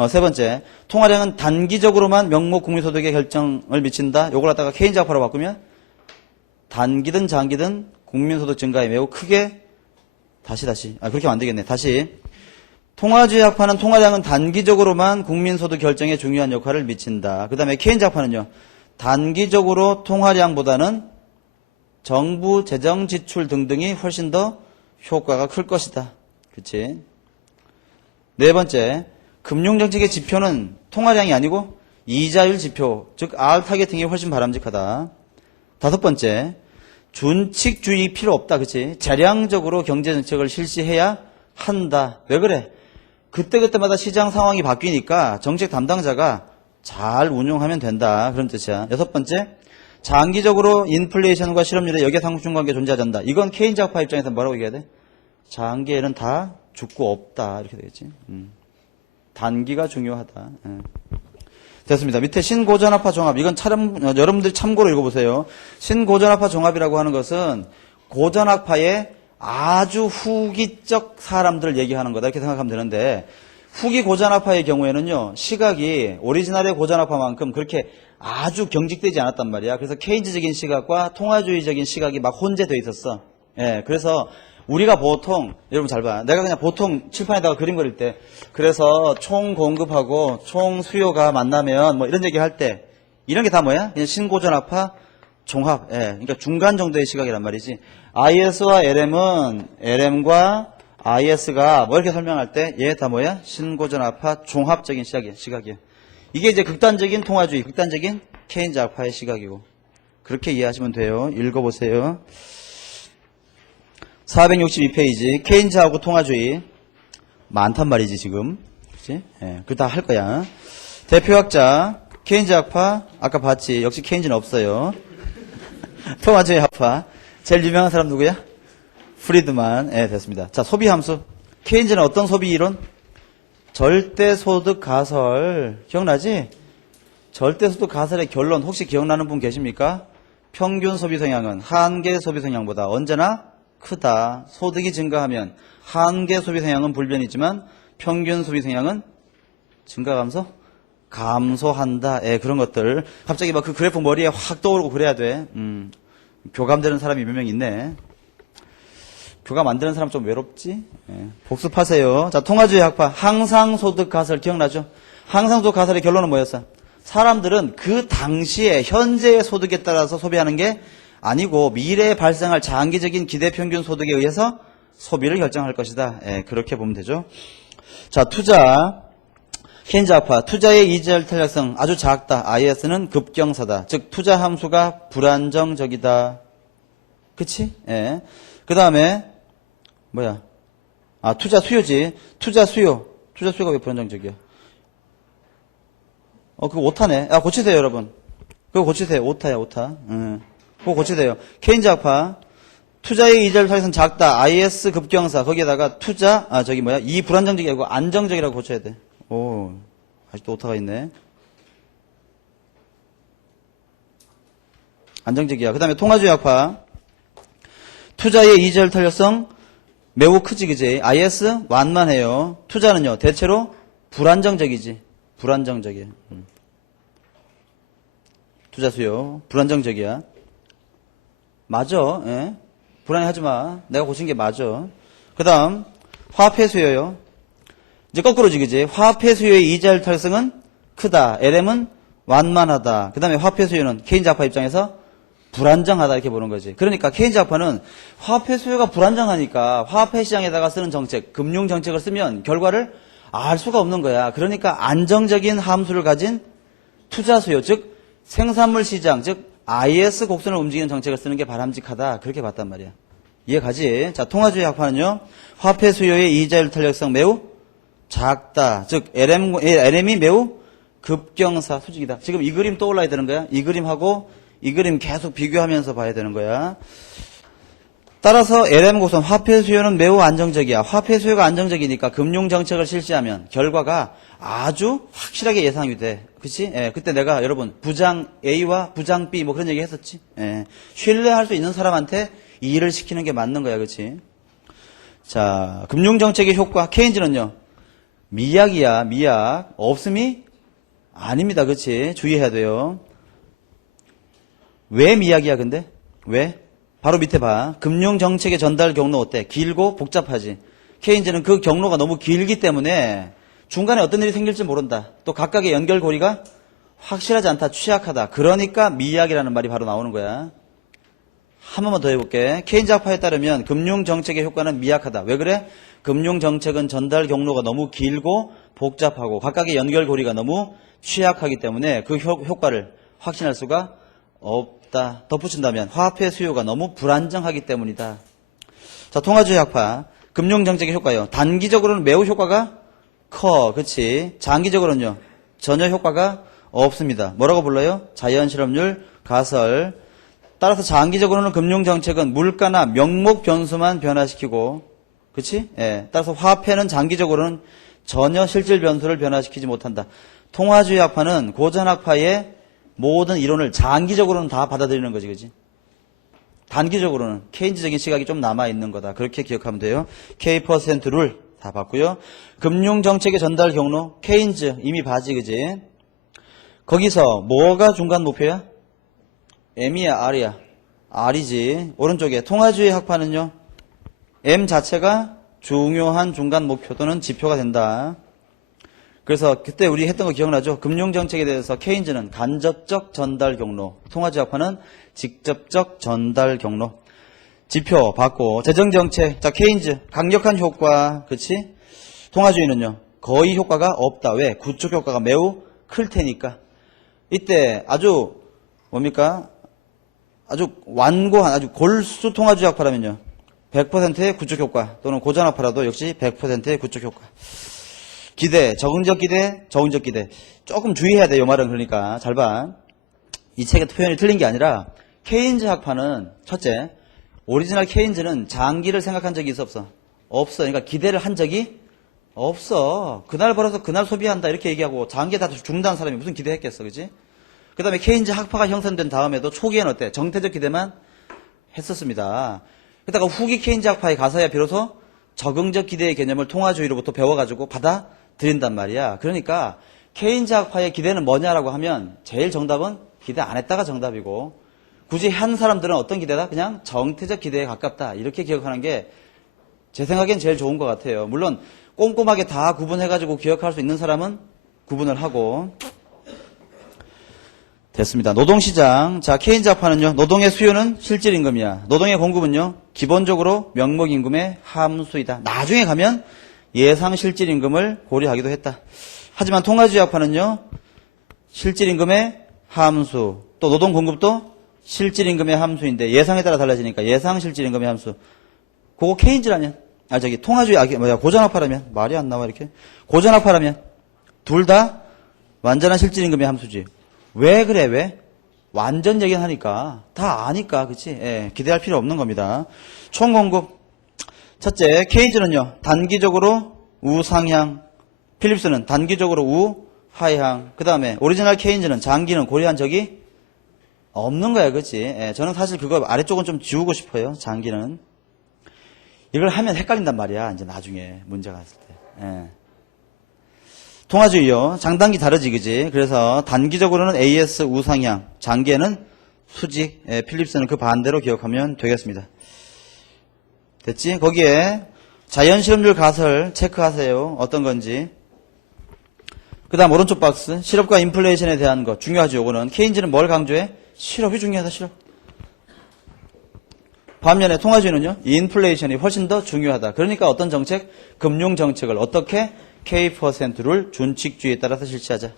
세 번째, 통화량은 단기적으로만 명목 국민소득에 결정을 미친다. 요걸 갖다가 케인즈 학파로 바꾸면 단기든 장기든 국민소득 증가에 매우 크게 그렇게 하면 안 되겠네. 다시 통화주의 학파는 통화량은 단기적으로만 국민소득 결정에 중요한 역할을 미친다. 그 다음에 케인즈 학파는요. 단기적으로 통화량보다는 정부 재정 지출 등등이 훨씬 더 효과가 클 것이다. 그렇지? 네 번째, 금융정책의 지표는 통화량이 아니고 이자율 지표, 즉 R 타겟팅이 훨씬 바람직하다. 다섯 번째, 준칙주의 필요 없다. 그렇지? 재량적으로 경제정책을 실시해야 한다. 왜 그래? 그때그때마다 시장 상황이 바뀌니까 정책 담당자가 잘 운용하면 된다. 그런 뜻이야. 여섯 번째, 장기적으로 인플레이션과 실업률의 역외상충 관계 존재하지 않는다. 이건 케인즈 학파 입장에서 뭐라고 얘기해야 돼? 장기에는 다 죽고 없다. 이렇게 되겠지. 단기가 중요하다. 됐습니다. 밑에 신고전압파 종합. 이건 여러분들이 참고로 읽어보세요. 신고전압파 종합이라고 하는 것은 고전압파의 아주 후기적 사람들을 얘기하는 거다. 이렇게 생각하면 되는데 후기 고전압파의 경우에는요. 시각이 오리지널의 고전압파만큼 그렇게 아주 경직되지 않았단 말이야. 그래서 케인즈적인 시각과 통화주의적인 시각이 막 혼재되어 있었어. 예, 그래서 우리가 보통 여러분 잘 봐. 내가 그냥 보통 칠판에다가 그림 그릴 때 그래서 총 공급하고 총 수요가 만나면 뭐 이런 얘기 할 때 이런 게 다 뭐야? 그냥 신고전압파 종합. 예, 그러니까 중간 정도의 시각이란 말이지. IS와 LM은 LM과 IS가 뭐 이렇게 설명할 때 얘 다 뭐야? 신고전압파 종합적인 시각이야. 이게 이제 극단적인 통화주의, 극단적인 케인즈 학파의 시각이고 그렇게 이해하시면 돼요. 읽어보세요. 462페이지 케인즈하고 통화주의 많단 말이지 지금. 그치? 예, 그거 다 할 거야. 대표학자 케인즈 학파 아까 봤지. 역시 케인즈는 없어요. 통화주의 학파 제일 유명한 사람 누구야? 프리드만. 예, 됐습니다. 자, 소비함수. 케인즈는 어떤 소비 이론? 절대소득 가설. 기억나지? 절대소득 가설의 결론 혹시 기억나는 분 계십니까? 평균 소비 성향은 한계 소비 성향보다 언제나 크다. 소득이 증가하면 한계 소비 성향은 불변이지만 평균 소비 성향은 증가 감소? 감소한다. 예, 그런 것들. 갑자기 막 그 그래프 머리에 확 떠오르고 그래야 돼. 교감되는 사람이 몇 명 있네. 교감 만드는 사람 좀 외롭지? 예, 복습하세요. 자, 통화주의 학파. 항상소득 가설 기억나죠? 항상소득 가설의 결론은 뭐였어? 사람들은 그 당시에 현재의 소득에 따라서 소비하는 게 아니고 미래에 발생할 장기적인 기대평균 소득에 의해서 소비를 결정할 것이다. 예, 그렇게 보면 되죠. 자, 투자. 케인즈 학파. 투자의 이자율 탄력성 아주 작다. IS는 급경사다. 즉 투자 함수가 불안정적이다. 그치? 예. 그 다음에 뭐야? 투자 수요지. 투자 수요가 왜 불안정적이야? 그거 오타네. 고치세요, 여러분. 그거 고치세요. 오타야, 오타. 그거 고치세요. 케인즈 학파. 투자의 이자율 탄력성 작다. IS 급경사. 거기에다가 투자, 이 불안정적이고 안정적이라고 고쳐야 돼. 오, 아직도 오타가 있네. 안정적이야. 그 다음에 통화주의 학파. 투자의 이자율 탄력성 매우 크지, 그지? IS 완만해요. 투자는요, 대체로 불안정적이지. 불안정적이야. 투자 수요. 불안정적이야. 맞아. 예? 불안해하지 마. 내가 고친 게 맞아. 그 다음, 화폐 수요요. 이제 거꾸로지, 그지? 화폐 수요의 이자율 탄력성은 크다. LM은 완만하다. 그 다음에 화폐 수요는 케인즈 학파 입장에서 불안정하다 이렇게 보는 거지. 그러니까 케인즈 학파는 화폐 수요가 불안정하니까 화폐 시장에다가 쓰는 정책, 금융 정책을 쓰면 결과를 알 수가 없는 거야. 그러니까 안정적인 함수를 가진 투자 수요, 즉 생산물 시장, 즉 IS 곡선을 움직이는 정책을 쓰는 게 바람직하다. 그렇게 봤단 말이야. 이해가지? 자, 통화주의 약화는요, 화폐 수요의 이자율 탄력성 매우 작다. 즉, LM이 매우 급경사 수직이다. 지금 이 그림 떠올라야 되는 거야. 이 그림하고 이 그림 계속 비교하면서 봐야 되는 거야. 따라서 LM 곡선 화폐 수요는 매우 안정적이야. 화폐 수요가 안정적이니까 금융 정책을 실시하면 결과가 아주 확실하게 예상이 돼. 그치? 예, 그때 내가 여러분 부장 A와 부장 B 뭐 그런 얘기 했었지. 예, 신뢰할 수 있는 사람한테 이 일을 시키는 게 맞는 거야. 그치? 자, 금융 정책의 효과 케인즈는요. 미약이야. 미약. 없음이 아닙니다. 그치? 주의해야 돼요. 왜 미약이야 근데? 왜? 바로 밑에 봐. 금융정책의 전달 경로 어때? 길고 복잡하지. 케인즈는 그 경로가 너무 길기 때문에 중간에 어떤 일이 생길지 모른다. 또 각각의 연결고리가 확실하지 않다. 취약하다. 그러니까 미약이라는 말이 바로 나오는 거야. 한 번만 더 해볼게. 케인즈 학파에 따르면 금융정책의 효과는 미약하다. 왜 그래? 금융정책은 전달 경로가 너무 길고 복잡하고 각각의 연결고리가 너무 취약하기 때문에 그 효과를 확신할 수가 없다. 덧붙인다면 화폐 수요가 너무 불안정하기 때문이다. 자, 통화주의 학파. 금융정책의 효과요. 단기적으로는 매우 효과가 커. 그치? 장기적으로는요. 전혀 효과가 없습니다. 뭐라고 불러요? 자연실업률 가설. 따라서 장기적으로는 금융정책은 물가나 명목 변수만 변화시키고 그치? 예. 따라서 화폐는 장기적으로는 전혀 실질 변수를 변화시키지 못한다. 통화주의 학파는 고전 학파의 모든 이론을 장기적으로는 다 받아들이는 거지, 그지? 단기적으로는 케인즈적인 시각이 좀 남아있는 거다. 그렇게 기억하면 돼요. K% 룰 다 봤고요. 금융정책의 전달 경로, 케인즈 이미 봐지, 그지? 거기서 뭐가 중간 목표야? M이야, R이야? R이지. 오른쪽에 통화주의 학파는요. M 자체가 중요한 중간 목표 또는 지표가 된다. 그래서 그때 우리 했던 거 기억나죠? 금융정책에 대해서 케인즈는 간접적 전달 경로, 통화주의 학파는 직접적 전달 경로. 지표 받고 재정정책, 자 케인즈 강력한 효과, 그치? 통화주의는요 거의 효과가 없다. 왜? 구축 효과가 매우 클 테니까. 이때 아주 뭡니까? 아주 완고한 아주 골수 통화주의 학파라면요 100%의 구축 효과 또는 고전 학파라도 역시 100%의 구축 효과. 기대, 적응적 기대, 적응적 기대. 조금 주의해야 돼, 요 말은. 그러니까 잘 봐. 이 책의 표현이 틀린 게 아니라 케인즈 학파는 첫째, 오리지널 케인즈는 장기를 생각한 적이 있어 없어? 없어. 그러니까 기대를 한 적이 없어. 그날 벌어서 그날 소비한다 이렇게 얘기하고 장기에 다 죽는다는 사람이 무슨 기대했겠어, 그지? 그 다음에 케인즈 학파가 형성된 다음에도 초기에는 어때? 정태적 기대만 했었습니다. 그러다가 후기 케인즈 학파에 가서야 비로소 적응적 기대의 개념을 통화주의로부터 배워가지고 받아들인단 말이야. 그러니까 케인즈 학파의 기대는 뭐냐라고 하면 제일 정답은 기대 안 했다가 정답이고, 굳이 한 사람들은 어떤 기대다? 그냥 정태적 기대에 가깝다. 이렇게 기억하는 게 제 생각엔 제일 좋은 것 같아요. 물론 꼼꼼하게 다 구분해가지고 기억할 수 있는 사람은 구분을 하고. 됐습니다. 노동시장. 자, 케인즈 학파는요. 노동의 수요는 실질임금이야. 노동의 공급은요. 기본적으로 명목임금의 함수이다. 나중에 가면 예상 실질임금을 고려하기도 했다. 하지만 통화주의 학파는요. 실질임금의 함수, 또 노동 공급도 실질임금의 함수인데 예상에 따라 달라지니까 예상 실질임금의 함수. 그거 케인즈라면, 통화주의, 고전 학파라면, 말이 안 나와 이렇게. 고전 학파라면 둘 다 완전한 실질임금의 함수지. 왜 그래? 왜? 완전 얘기하니까 다 아니까, 그치? 예, 기대할 필요 없는 겁니다. 총공급. 첫째, 케인즈는요 단기적으로 우상향, 필립스는 단기적으로 우하향. 그 다음에 오리지널 케인즈는 장기는 고려한 적이 없는 거야, 그치? 예, 저는 사실 그거 아래쪽은 좀 지우고 싶어요. 장기는 이걸 하면 헷갈린단 말이야. 이제 나중에 문제가 있을 때. 예. 통화주의요. 장단기 다르지, 그지? 그래서 단기적으로는 AS 우상향, 장기에는 수직, 필립스는 그 반대로 기억하면 되겠습니다. 됐지? 거기에 자연실업률 가설 체크하세요. 어떤 건지. 그 다음 오른쪽 박스, 실업과 인플레이션에 대한 것 중요하죠. 요거는 케인즈는 뭘 강조해? 실업이 중요하다, 실업. 반면에 통화주의는요, 인플레이션이 훨씬 더 중요하다. 그러니까 어떤 정책? 금융정책을 어떻게? K%를 준칙주의에 따라서 실시하자.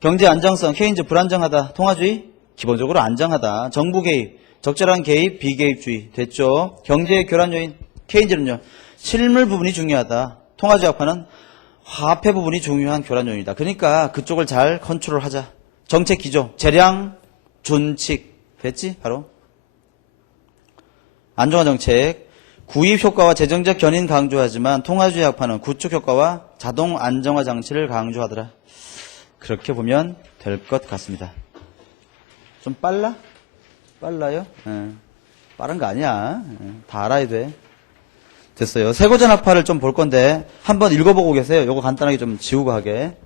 경제 안정성, 케인즈 불안정하다. 통화주의? 기본적으로 안정하다. 정부 개입, 적절한 개입, 비개입주의. 됐죠? 경제의 교란 요인. 케인즈는요. 실물 부분이 중요하다. 통화제약파는 화폐 부분이 중요한 교란 요인이다. 그러니까 그쪽을 잘 컨트롤하자. 정책 기조. 재량, 준칙. 됐지? 바로. 안정화 정책. 구입 효과와 재정적 견인 강조하지만 통화제약파는 구축 효과와 자동 안정화 장치를 강조하더라. 그렇게 보면 될 것 같습니다. 좀 빨라? 빨라요? 예. 빠른 거 아니야. 예. 다 알아야 돼. 됐어요. 세고전압파를 좀 볼 건데 한번 읽어보고 계세요. 요거 간단하게 좀 지우고 하게.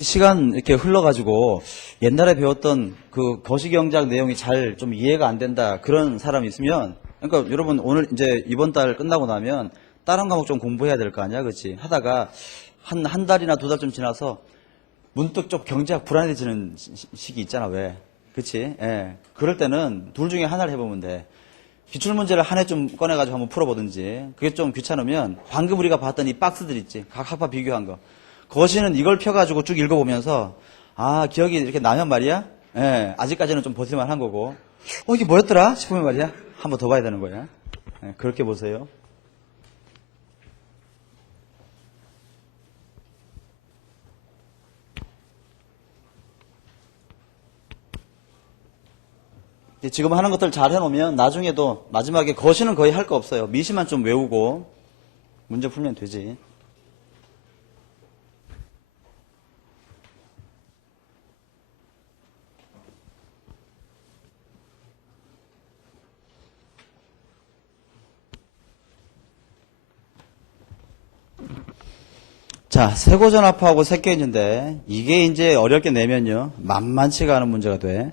시간 이렇게 흘러가지고 옛날에 배웠던 그 거시경제학 내용이 잘 좀 이해가 안 된다 그런 사람이 있으면, 그러니까 여러분 오늘 이제 이번 달 끝나고 나면 다른 과목 좀 공부해야 될 거 아니야, 그렇지? 하다가 한 달이나 두 달쯤 지나서 문득 좀 경제학 불안해지는 시기 있잖아, 왜? 그렇지? 예. 그럴 때는 둘 중에 하나를 해보면 돼. 기출문제를 한 해 좀 꺼내가지고 한번 풀어보든지. 그게 좀 귀찮으면 방금 우리가 봤던 이 박스들 있지, 각 학파 비교한 거. 거시는 이걸 펴가지고 쭉 읽어보면서 아, 기억이 이렇게 나면 말이야. 예, 아직까지는 좀 버틸만 한 거고. 이게 뭐였더라 싶으면 말이야. 한 번 더 봐야 되는 거야. 예, 그렇게 보세요. 지금 하는 것들 잘 해놓으면 나중에도 마지막에 거시는 거의 할 거 없어요. 미시만 좀 외우고 문제 풀면 되지. 자, 세고전압하고 세케인즈인데 이게 이제 어렵게 내면요 만만치가 않은 문제가 돼.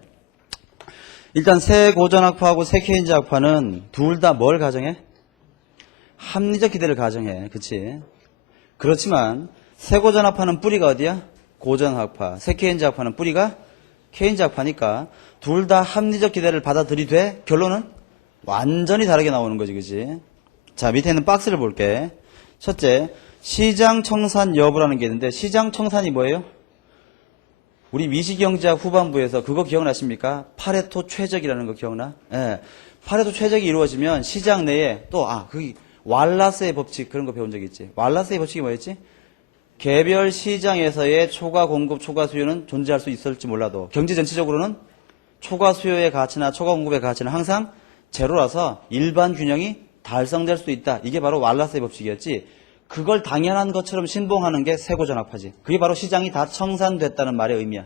일단 세고전압파하고 세케인즈압파는 둘 다 뭘 가정해? 합리적 기대를 가정해. 그치? 그렇지만 세고전압파는 뿌리가 어디야? 고전압파. 세케인즈압파는 뿌리가 케인즈압파니까 둘 다 합리적 기대를 받아들이되 결론은 완전히 다르게 나오는 거지. 그치? 자, 밑에 있는 박스를 볼게. 첫째, 시장 청산 여부라는 게 있는데 시장 청산이 뭐예요? 우리 미시경제학 후반부에서 그거 기억나십니까? 파레토 최적이라는 거 기억나? 예. 파레토 최적이 이루어지면 시장 내에 또 그 왈라스의 법칙 그런 거 배운 적 있지. 왈라스의 법칙이 뭐였지? 개별 시장에서의 초과 공급, 초과 수요는 존재할 수 있을지 몰라도 경제 전체적으로는 초과 수요의 가치나 초과 공급의 가치는 항상 제로라서 일반 균형이 달성될 수 있다. 이게 바로 왈라스의 법칙이었지. 그걸 당연한 것처럼 신봉하는 게 세고전압파지. 그게 바로 시장이 다 청산됐다는 말의 의미야.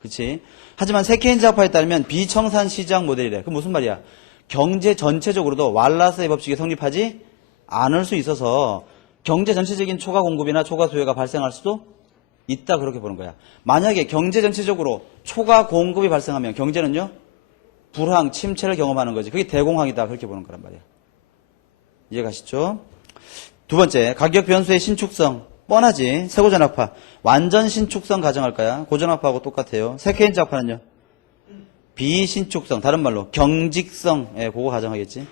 그치? 하지만 세케인즈압파에 따르면 비청산 시장 모델이래. 그 무슨 말이야? 경제 전체적으로도 왈라스의 법칙이 성립하지 않을 수 있어서 경제 전체적인 초과 공급이나 초과 수요가 발생할 수도 있다. 그렇게 보는 거야. 만약에 경제 전체적으로 초과 공급이 발생하면 경제는요? 불황, 침체를 경험하는 거지. 그게 대공황이다. 그렇게 보는 거란 말이야. 이해가시죠? 두 번째, 가격 변수의 신축성. 뻔하지. 세고전압파. 완전 신축성 가정할 거야. 고전압파하고 똑같아요. 세케인즈압파는요. 비신축성. 다른 말로 경직성. 예, 그거 가정하겠지.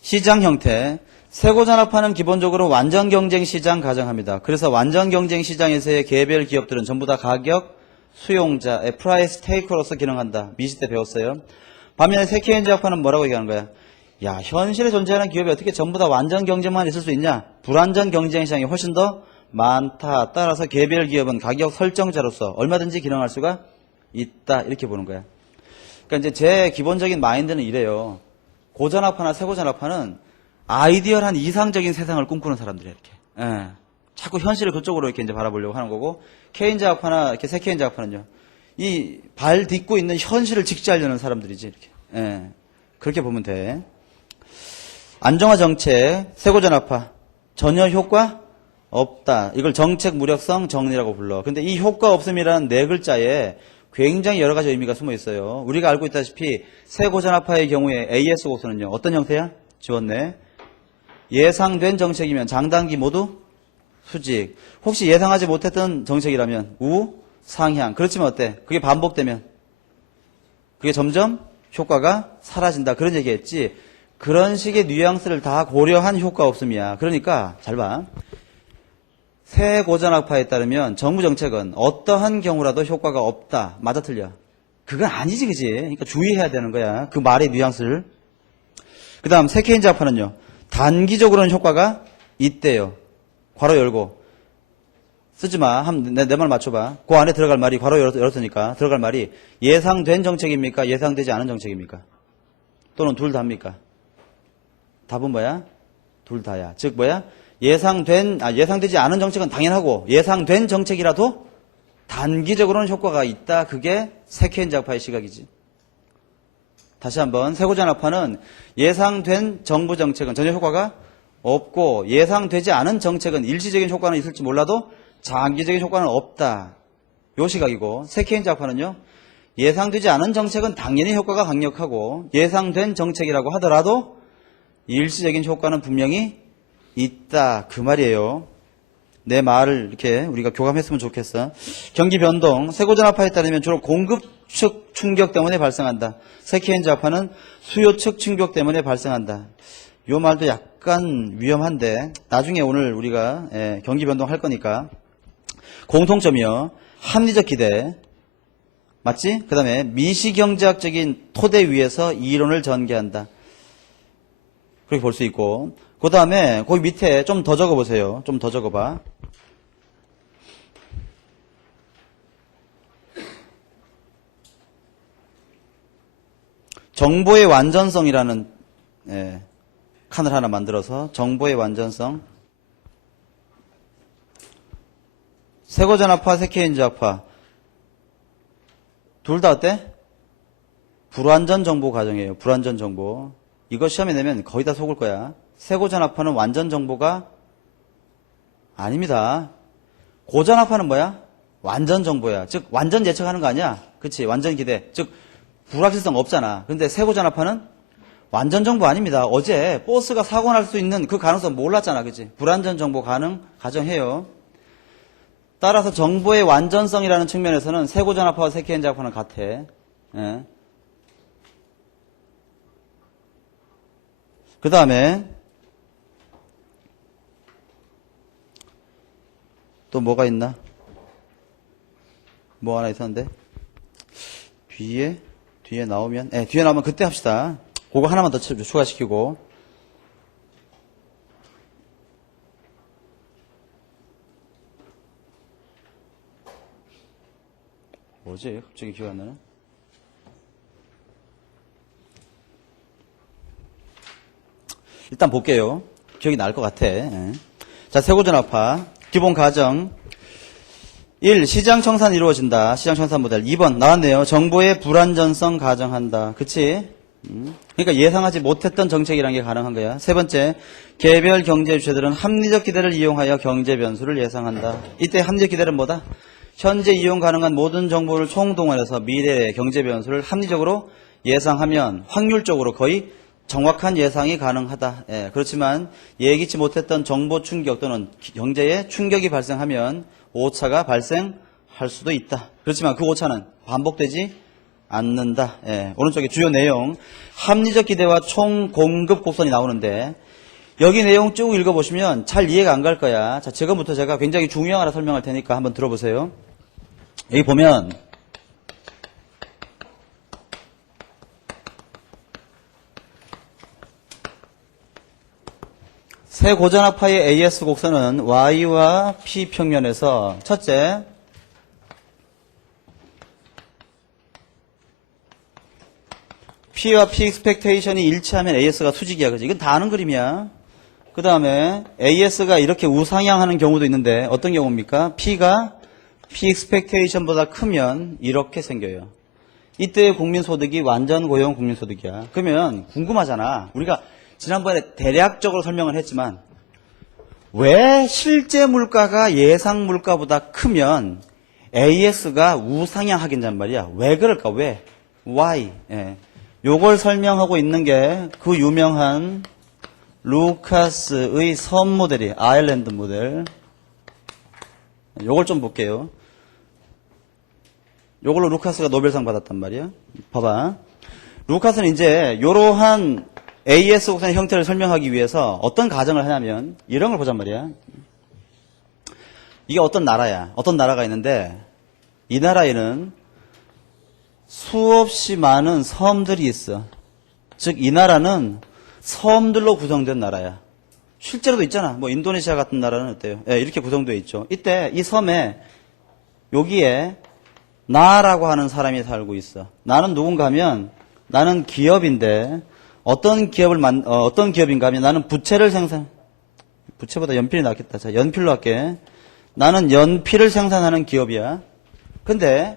시장 형태. 세고전압파는 기본적으로 완전 경쟁 시장 가정합니다. 그래서 완전 경쟁 시장에서의 개별 기업들은 전부 다 가격 수용자, 프라이스 테이커로서 기능한다. 미시 때 배웠어요. 반면에 세케인즈압파는 뭐라고 얘기하는 거야? 야, 현실에 존재하는 기업이 어떻게 전부 다 완전 경쟁만 있을 수 있냐? 불완전 경쟁 시장이 훨씬 더 많다. 따라서 개별 기업은 가격 설정자로서 얼마든지 기능할 수가 있다. 이렇게 보는 거야. 그러니까 이제 제 기본적인 마인드는 이래요. 고전압파나 세고전압파는 아이디얼한 이상적인 세상을 꿈꾸는 사람들이에요. 이렇게. 예. 자꾸 현실을 그쪽으로 이렇게 이제 바라보려고 하는 거고, 케인즈압파나 이렇게 세케인즈압파는요. 이 발 딛고 있는 현실을 직시하려는 사람들이지. 이렇게. 예. 그렇게 보면 돼. 안정화 정책, 세고전압파 전혀 효과 없다. 이걸 정책 무력성 정리라고 불러. 근데 이 효과 없음이라는 네 글자에 굉장히 여러 가지 의미가 숨어 있어요. 우리가 알고 있다시피 세고전압파의 경우에 AS 고소는요. 어떤 형태야? 지웠네. 예상된 정책이면 장단기 모두 수직. 혹시 예상하지 못했던 정책이라면 우상향. 그렇지만 어때? 그게 반복되면 그게 점점 효과가 사라진다. 그런 얘기했지. 그런 식의 뉘앙스를 다 고려한 효과 없음이야. 그러니까 잘 봐. 새 고전학파에 따르면 정부 정책은 어떠한 경우라도 효과가 없다. 맞아 틀려? 그건 아니지, 그지? 그러니까 주의해야 되는 거야. 그 말의 뉘앙스를. 그 다음 새 케인즈 학파는요. 단기적으로는 효과가 있대요. 괄호 열고. 쓰지 마. 내 말 맞춰봐. 그 안에 들어갈 말이 괄호 열었으니까 들어갈 말이 예상된 정책입니까? 예상되지 않은 정책입니까? 또는 둘 다입니까? 답은 뭐야? 둘 다야. 즉 뭐야? 예상되지 않은 정책은 당연하고 예상된 정책이라도 단기적으로는 효과가 있다. 그게 새 케인즈 학파의 시각이지. 다시 한번 새고전 학파는 예상된 정부 정책은 전혀 효과가 없고 예상되지 않은 정책은 일시적인 효과는 있을지 몰라도 장기적인 효과는 없다. 요 시각이고 새 케인즈 학파는요. 예상되지 않은 정책은 당연히 효과가 강력하고 예상된 정책이라고 하더라도 일시적인 효과는 분명히 있다. 그 말이에요. 내 말을 이렇게 우리가 교감했으면 좋겠어. 경기 변동, 새고전 학파에 따르면 주로 공급 측 충격 때문에 발생한다. 새 케인즈 학파는 수요 측 충격 때문에 발생한다. 요 말도 약간 위험한데 나중에 오늘 우리가 경기 변동 할 거니까 공통점이요. 합리적 기대 맞지? 그 다음에 미시경제학적인 토대 위에서 이론을 전개한다. 그렇게 볼 수 있고 그 다음에 거기 밑에 좀 더 적어보세요. 좀 더 적어봐. 정보의 완전성이라는 칸을 하나 만들어서 정보의 완전성 새고전 학파, 새 케인즈 학파 둘 다 어때? 불완전 정보 과정이에요. 불완전 정보. 이거 시험에 내면 거의 다 속을 거야. 새고전 학파는 완전 정보가 아닙니다. 고전 학파는 뭐야? 완전 정보야. 즉 완전 예측하는 거 아니야? 그치? 완전 기대. 즉 불확실성 없잖아. 근데 새고전 학파는 완전 정보 아닙니다. 어제 버스가 사고 날 수 있는 그 가능성 몰랐잖아. 그치? 불완전 정보 가정해요. 따라서 정보의 완전성이라는 측면에서는 새고전 학파와 새 케인즈 학파는 같아. 예. 그 다음에 또 뭐가 있나? 뭐 하나 있었는데 뒤에 나오면 뒤에 나오면 그때 합시다. 그거 하나만 더 추가시키고 뭐지? 갑자기 기억 안 나네. 일단 볼게요. 기억이 날 것 같아. 자, 새고전 학파 기본 가정 1. 시장 청산 이루어진다. 시장 청산 모델. 2번 나왔네요. 정보의 불완전성 가정한다. 그치? 그러니까 예상하지 못했던 정책이라는 게 가능한 거야. 세 번째, 개별 경제 주체들은 합리적 기대를 이용하여 경제 변수를 예상한다. 이때 합리적 기대는 뭐다? 현재 이용 가능한 모든 정보를 총동원해서 미래의 경제 변수를 합리적으로 예상하면 확률적으로 거의 정확한 예상이 가능하다. 그렇지만 예기치 못했던 정보 충격 또는 경제에 충격이 발생하면 오차가 발생할 수도 있다. 그렇지만 그 오차는 반복되지 않는다. 오른쪽에 주요 내용 합리적 기대와 총 공급 곡선이 나오는데 여기 내용 쭉 읽어보시면 잘 이해가 안 갈 거야. 자, 지금부터 제가 굉장히 중요한 하나 설명할 테니까 한번 들어보세요. 여기 보면 새 고전학파의 AS 곡선은 Y와 P 평면에서 첫째 P와 P expectation이 일치하면 AS가 수직이야. 그지? 이건 다 아는 그림이야. 그 다음에 AS가 이렇게 우상향하는 경우도 있는데 어떤 경우입니까? P가 P expectation보다 크면 이렇게 생겨요. 이때의 국민소득이 완전 고용 국민소득이야. 그러면 궁금하잖아. 우리가 지난번에 대략적으로 설명을 했지만 왜 실제 물가가 예상 물가보다 크면 AS가 우상향하긴단 말이야. 왜 그럴까? 왜? Why? 요걸 설명하고 있는 게 그 유명한 루카스의 섬 모델이 아일랜드 모델. 요걸 좀 볼게요. 요걸로 루카스가 노벨상 받았단 말이야. 봐봐. 루카스는 이제 요러한 AS 곡선의 형태를 설명하기 위해서 어떤 가정을 하냐면 이런 걸 보잔 말이야. 이게 어떤 나라야. 어떤 나라가 있는데 이 나라에는 수없이 많은 섬들이 있어. 즉 이 나라는 섬들로 구성된 나라야. 실제로도 있잖아. 뭐 인도네시아 같은 나라는 어때요? 예, 이렇게 구성되어 있죠. 이때 이 섬에 여기에 나라고 하는 사람이 살고 있어. 나는 누군가 하면 나는 기업인데 어떤 기업인가 하면 나는 부채보다 연필이 낫겠다. 자, 연필로 할게. 나는 연필을 생산하는 기업이야. 근데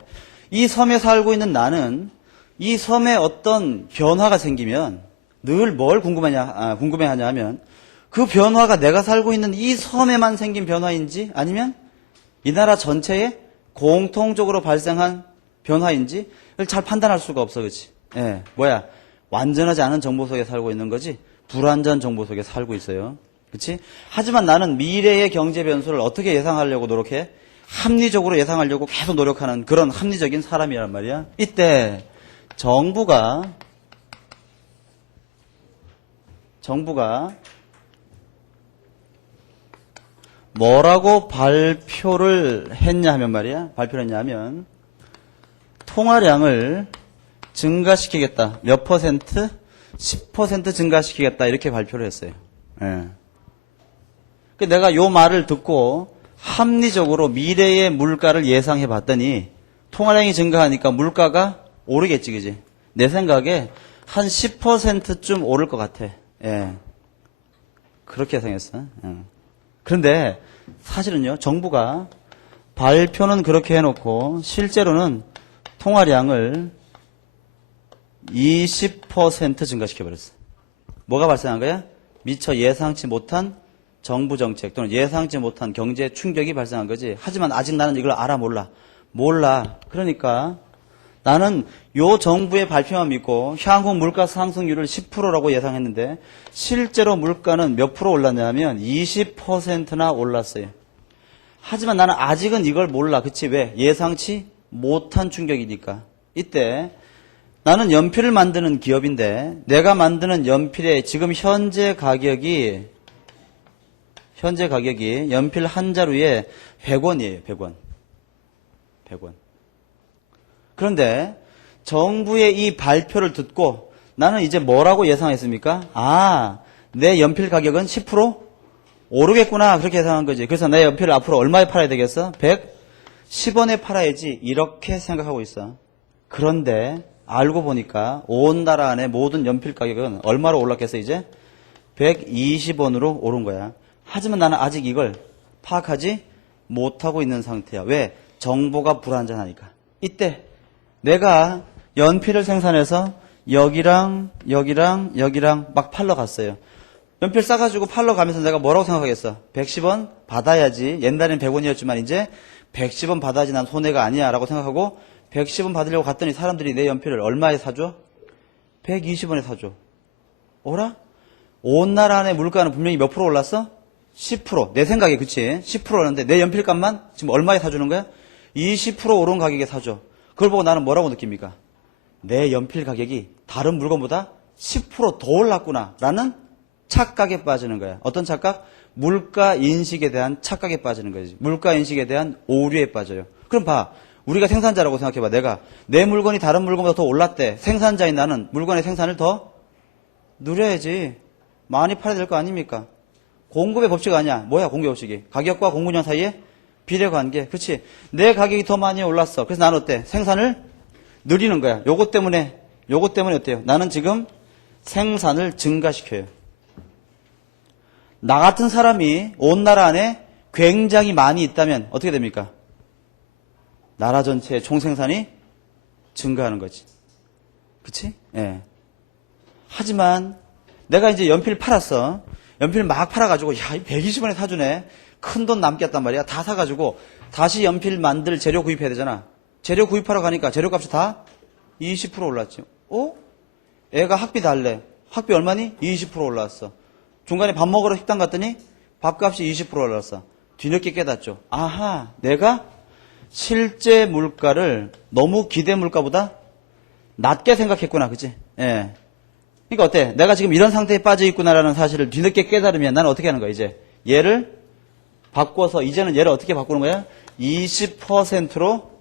이 섬에 살고 있는 나는 이 섬에 어떤 변화가 생기면 늘 뭘 궁금해하냐 하면 그 변화가 내가 살고 있는 이 섬에만 생긴 변화인지 아니면 이 나라 전체에 공통적으로 발생한 변화인지를 잘 판단할 수가 없어. 그렇지? 예, 완전하지 않은 정보 속에 살고 있는 거지 불완전 정보 속에 살고 있어요. 그렇지? 하지만 나는 미래의 경제 변수를 어떻게 예상하려고 노력해? 합리적으로 예상하려고 계속 노력하는 그런 합리적인 사람이란 말이야. 이때 정부가 뭐라고 발표를 했냐 하면 말이야. 발표를 했냐 하면 통화량을 증가시키겠다. 몇 퍼센트? 10% 증가시키겠다. 이렇게 발표를 했어요. 예. 내가 요 말을 듣고 합리적으로 미래의 물가를 예상해 봤더니 통화량이 증가하니까 물가가 오르겠지, 그지? 내 생각에 한 10%쯤 오를 것 같아. 예. 그렇게 예상했어. 예. 그런데 사실은요, 정부가 발표는 그렇게 해놓고 실제로는 통화량을 20% 증가시켜버렸어. 뭐가 발생한 거야? 미처 예상치 못한 정부 정책 또는 예상치 못한 경제 충격이 발생한 거지. 하지만 아직 나는 이걸 알아 몰라. 그러니까 나는 요 정부의 발표만 믿고 향후 물가 상승률을 10%라고 예상했는데 실제로 물가는 몇 프로 올랐냐면 20%나 올랐어요. 하지만 나는 아직은 이걸 몰라. 그치? 왜? 예상치 못한 충격이니까. 이때 나는 연필을 만드는 기업인데 내가 만드는 연필의 지금 현재 가격이 연필 한 자루에 100원이에요. 100원. 그런데 정부의 이 발표를 듣고 나는 이제 뭐라고 예상했습니까? 내 연필 가격은 10% 오르겠구나. 그렇게 예상한 거지. 그래서 내 연필을 앞으로 얼마에 팔아야 되겠어? 110원에 팔아야지. 이렇게 생각하고 있어. 그런데 알고 보니까 온 나라 안에 모든 연필 가격은 얼마로 올랐겠어 이제? 120원으로 오른 거야. 하지만 나는 아직 이걸 파악하지 못하고 있는 상태야. 왜? 정보가 불완전하니까. 이때 내가 연필을 생산해서 여기랑 막 팔러 갔어요. 연필 싸가지고 팔러 가면서 내가 뭐라고 생각하겠어? 110원 받아야지. 옛날엔 100원이었지만 이제 110원 받아야지 난 손해가 아니야 라고 생각하고 110원 받으려고 갔더니 사람들이 내 연필을 얼마에 사줘? 120원에 사줘. 어라? 온 나라 안에 물가는 분명히 몇 프로 올랐어? 10%. 내 생각에 그치? 10% 오르는데 내 연필값만 지금 얼마에 사주는 거야? 20% 오른 가격에 사줘. 그걸 보고 나는 뭐라고 느낍니까? 내 연필 가격이 다른 물건보다 10% 더 올랐구나 라는 착각에 빠지는 거야. 어떤 착각? 물가 인식에 대한 착각에 빠지는 거지. 물가 인식에 대한 오류에 빠져요. 그럼 봐. 우리가 생산자라고 생각해봐. 내가 내 물건이 다른 물건보다 더 올랐대. 생산자인 나는 물건의 생산을 더 누려야지. 많이 팔아야 될 거 아닙니까? 공급의 법칙 아니야. 뭐야 공급의 법칙이? 가격과 공급량 사이에 비례관계. 그렇지. 내 가격이 더 많이 올랐어. 그래서 나는 어때? 생산을 늘리는 거야. 요것 때문에 어때요? 나는 지금 생산을 증가시켜요. 나 같은 사람이 온 나라 안에 굉장히 많이 있다면 어떻게 됩니까? 나라 전체의 총생산이 증가하는 거지. 그치? 예. 하지만 내가 이제 연필 팔았어. 연필 막 팔아가지고 야 120원에 사주네. 큰 돈 남겠단 말이야. 다 사가지고 다시 연필 만들 재료 구입해야 되잖아. 재료 구입하러 가니까 재료값이 다 20% 올랐지. 애가 학비 달래. 학비 얼마니? 20% 올랐어. 중간에 밥 먹으러 식당 갔더니 밥값이 20% 올랐어. 뒤늦게 깨닫죠. 아하, 내가 실제 물가를 너무 기대 물가보다 낮게 생각했구나. 그치? 예. 그러니까 어때? 내가 지금 이런 상태에 빠져 있구나라는 사실을 뒤늦게 깨달으면 나는 어떻게 하는 거야, 이제? 얘를 바꿔서, 이제는 얘를 어떻게 바꾸는 거야? 20%로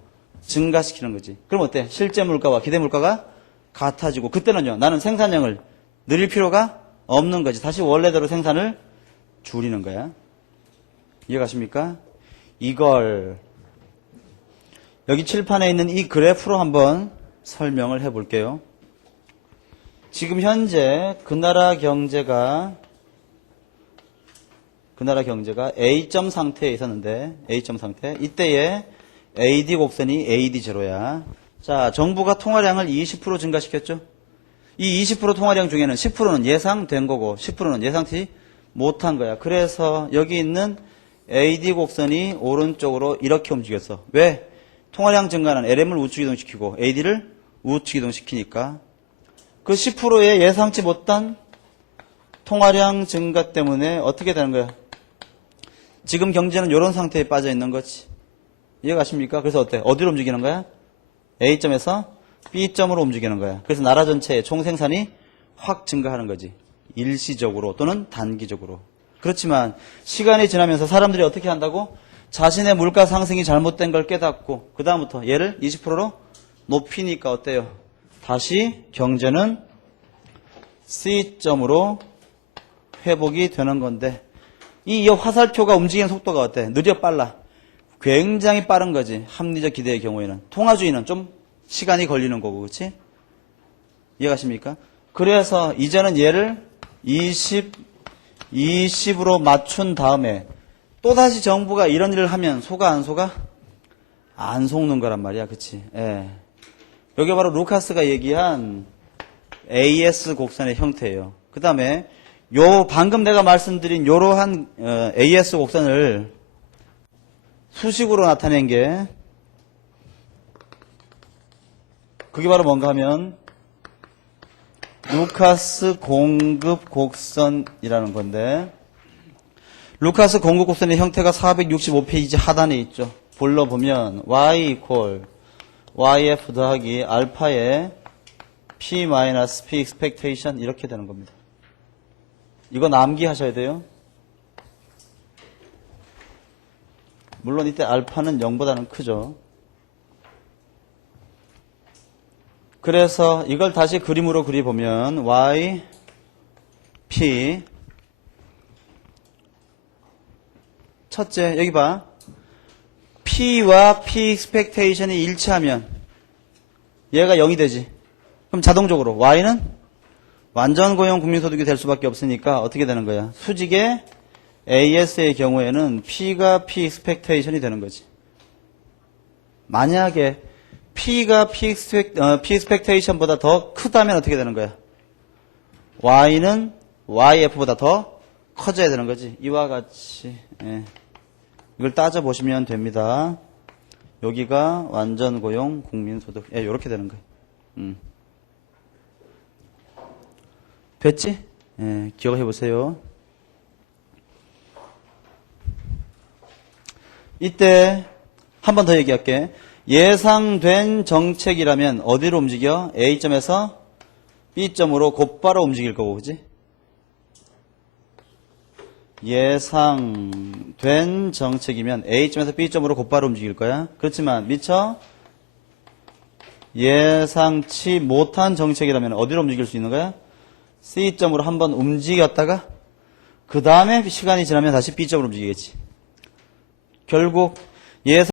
증가시키는 거지. 그럼 어때? 실제 물가와 기대 물가가 같아지고, 그때는요, 나는 생산량을 늘릴 필요가 없는 거지. 다시 원래대로 생산을 줄이는 거야. 이해가십니까? 이걸, 여기 칠판에 있는 이 그래프로 한번 설명을 해 볼게요. 지금 현재 그 나라 경제가 A점 상태에 있었는데, A점 상태. 이때에 AD 곡선이 AD0야. 자, 정부가 통화량을 20% 증가시켰죠? 이 20% 통화량 중에는 10%는 예상된 거고, 10%는 예상치 못한 거야. 그래서 여기 있는 AD 곡선이 오른쪽으로 이렇게 움직였어. 왜? 통화량 증가는 LM을 우측 이동시키고 AD를 우측 이동시키니까. 그 10%의 예상치 못한 통화량 증가 때문에 어떻게 되는 거야? 지금 경제는 이런 상태에 빠져 있는 거지. 이해가십니까? 그래서 어때? 어디로 움직이는 거야? A점에서 B점으로 움직이는 거야. 그래서 나라 전체의 총생산이 확 증가하는 거지. 일시적으로 또는 단기적으로. 그렇지만 시간이 지나면서 사람들이 어떻게 한다고? 자신의 물가 상승이 잘못된 걸 깨닫고 그 다음부터 얘를 20%로 높이니까 어때요? 다시 경제는 C점으로 회복이 되는 건데 이 화살표가 움직이는 속도가 어때? 느려 빨라? 굉장히 빠른 거지. 합리적 기대의 경우에는. 통화주의는 좀 시간이 걸리는 거고, 그렇지? 이해가십니까? 그래서 이제는 얘를 20으로 맞춘 다음에 또다시 정부가 이런 일을 하면 속아 안 속아? 안 속는 거란 말이야, 그치? 예. 여기 바로 루카스가 얘기한 AS 곡선의 형태예요. 그 다음에 방금 내가 말씀드린 요러한 AS 곡선을 수식으로 나타낸 게 그게 바로 뭔가 하면 루카스 공급 곡선이라는 건데 루카스 공급 곡선의 형태가 465페이지 하단에 있죠. 불러보면 y equal yf 더하기 알파의 p 마이너스 p expectation 이렇게 되는 겁니다. 이거 암기하셔야 돼요. 물론 이때 알파는 0보다는 크죠. 그래서 이걸 다시 그림으로 그려보면 y, p 첫째 여기 봐. p와 p expectation이 일치하면 얘가 0이 되지. 그럼 자동적으로 y는 완전 고용 국민소득이 될 수밖에 없으니까 어떻게 되는 거야? 수직의 AS의 경우에는 P가 P expectation이 되는 거지. 만약에 P가 P expectation보다 더 크다면 어떻게 되는 거야? Y는 YF보다 더 커져야 되는 거지. 이와 같이 예. 이걸 따져보시면 됩니다. 여기가 완전 고용 국민소득 예, 이렇게 되는 거야. 됐지? 예, 기억해 보세요. 이때 한 번 더 얘기할게. 예상된 정책이라면 어디로 움직여? A점에서 B점으로 곧바로 움직일 거고, 그지? 예상된 정책이면 A점에서 B점으로 곧바로 움직일 거야. 그렇지만 미처 예상치 못한 정책이라면 어디로 움직일 수 있는 거야? C점으로 한번 움직였다가 그 다음에 시간이 지나면 다시 B점으로 움직이겠지. 결국 예상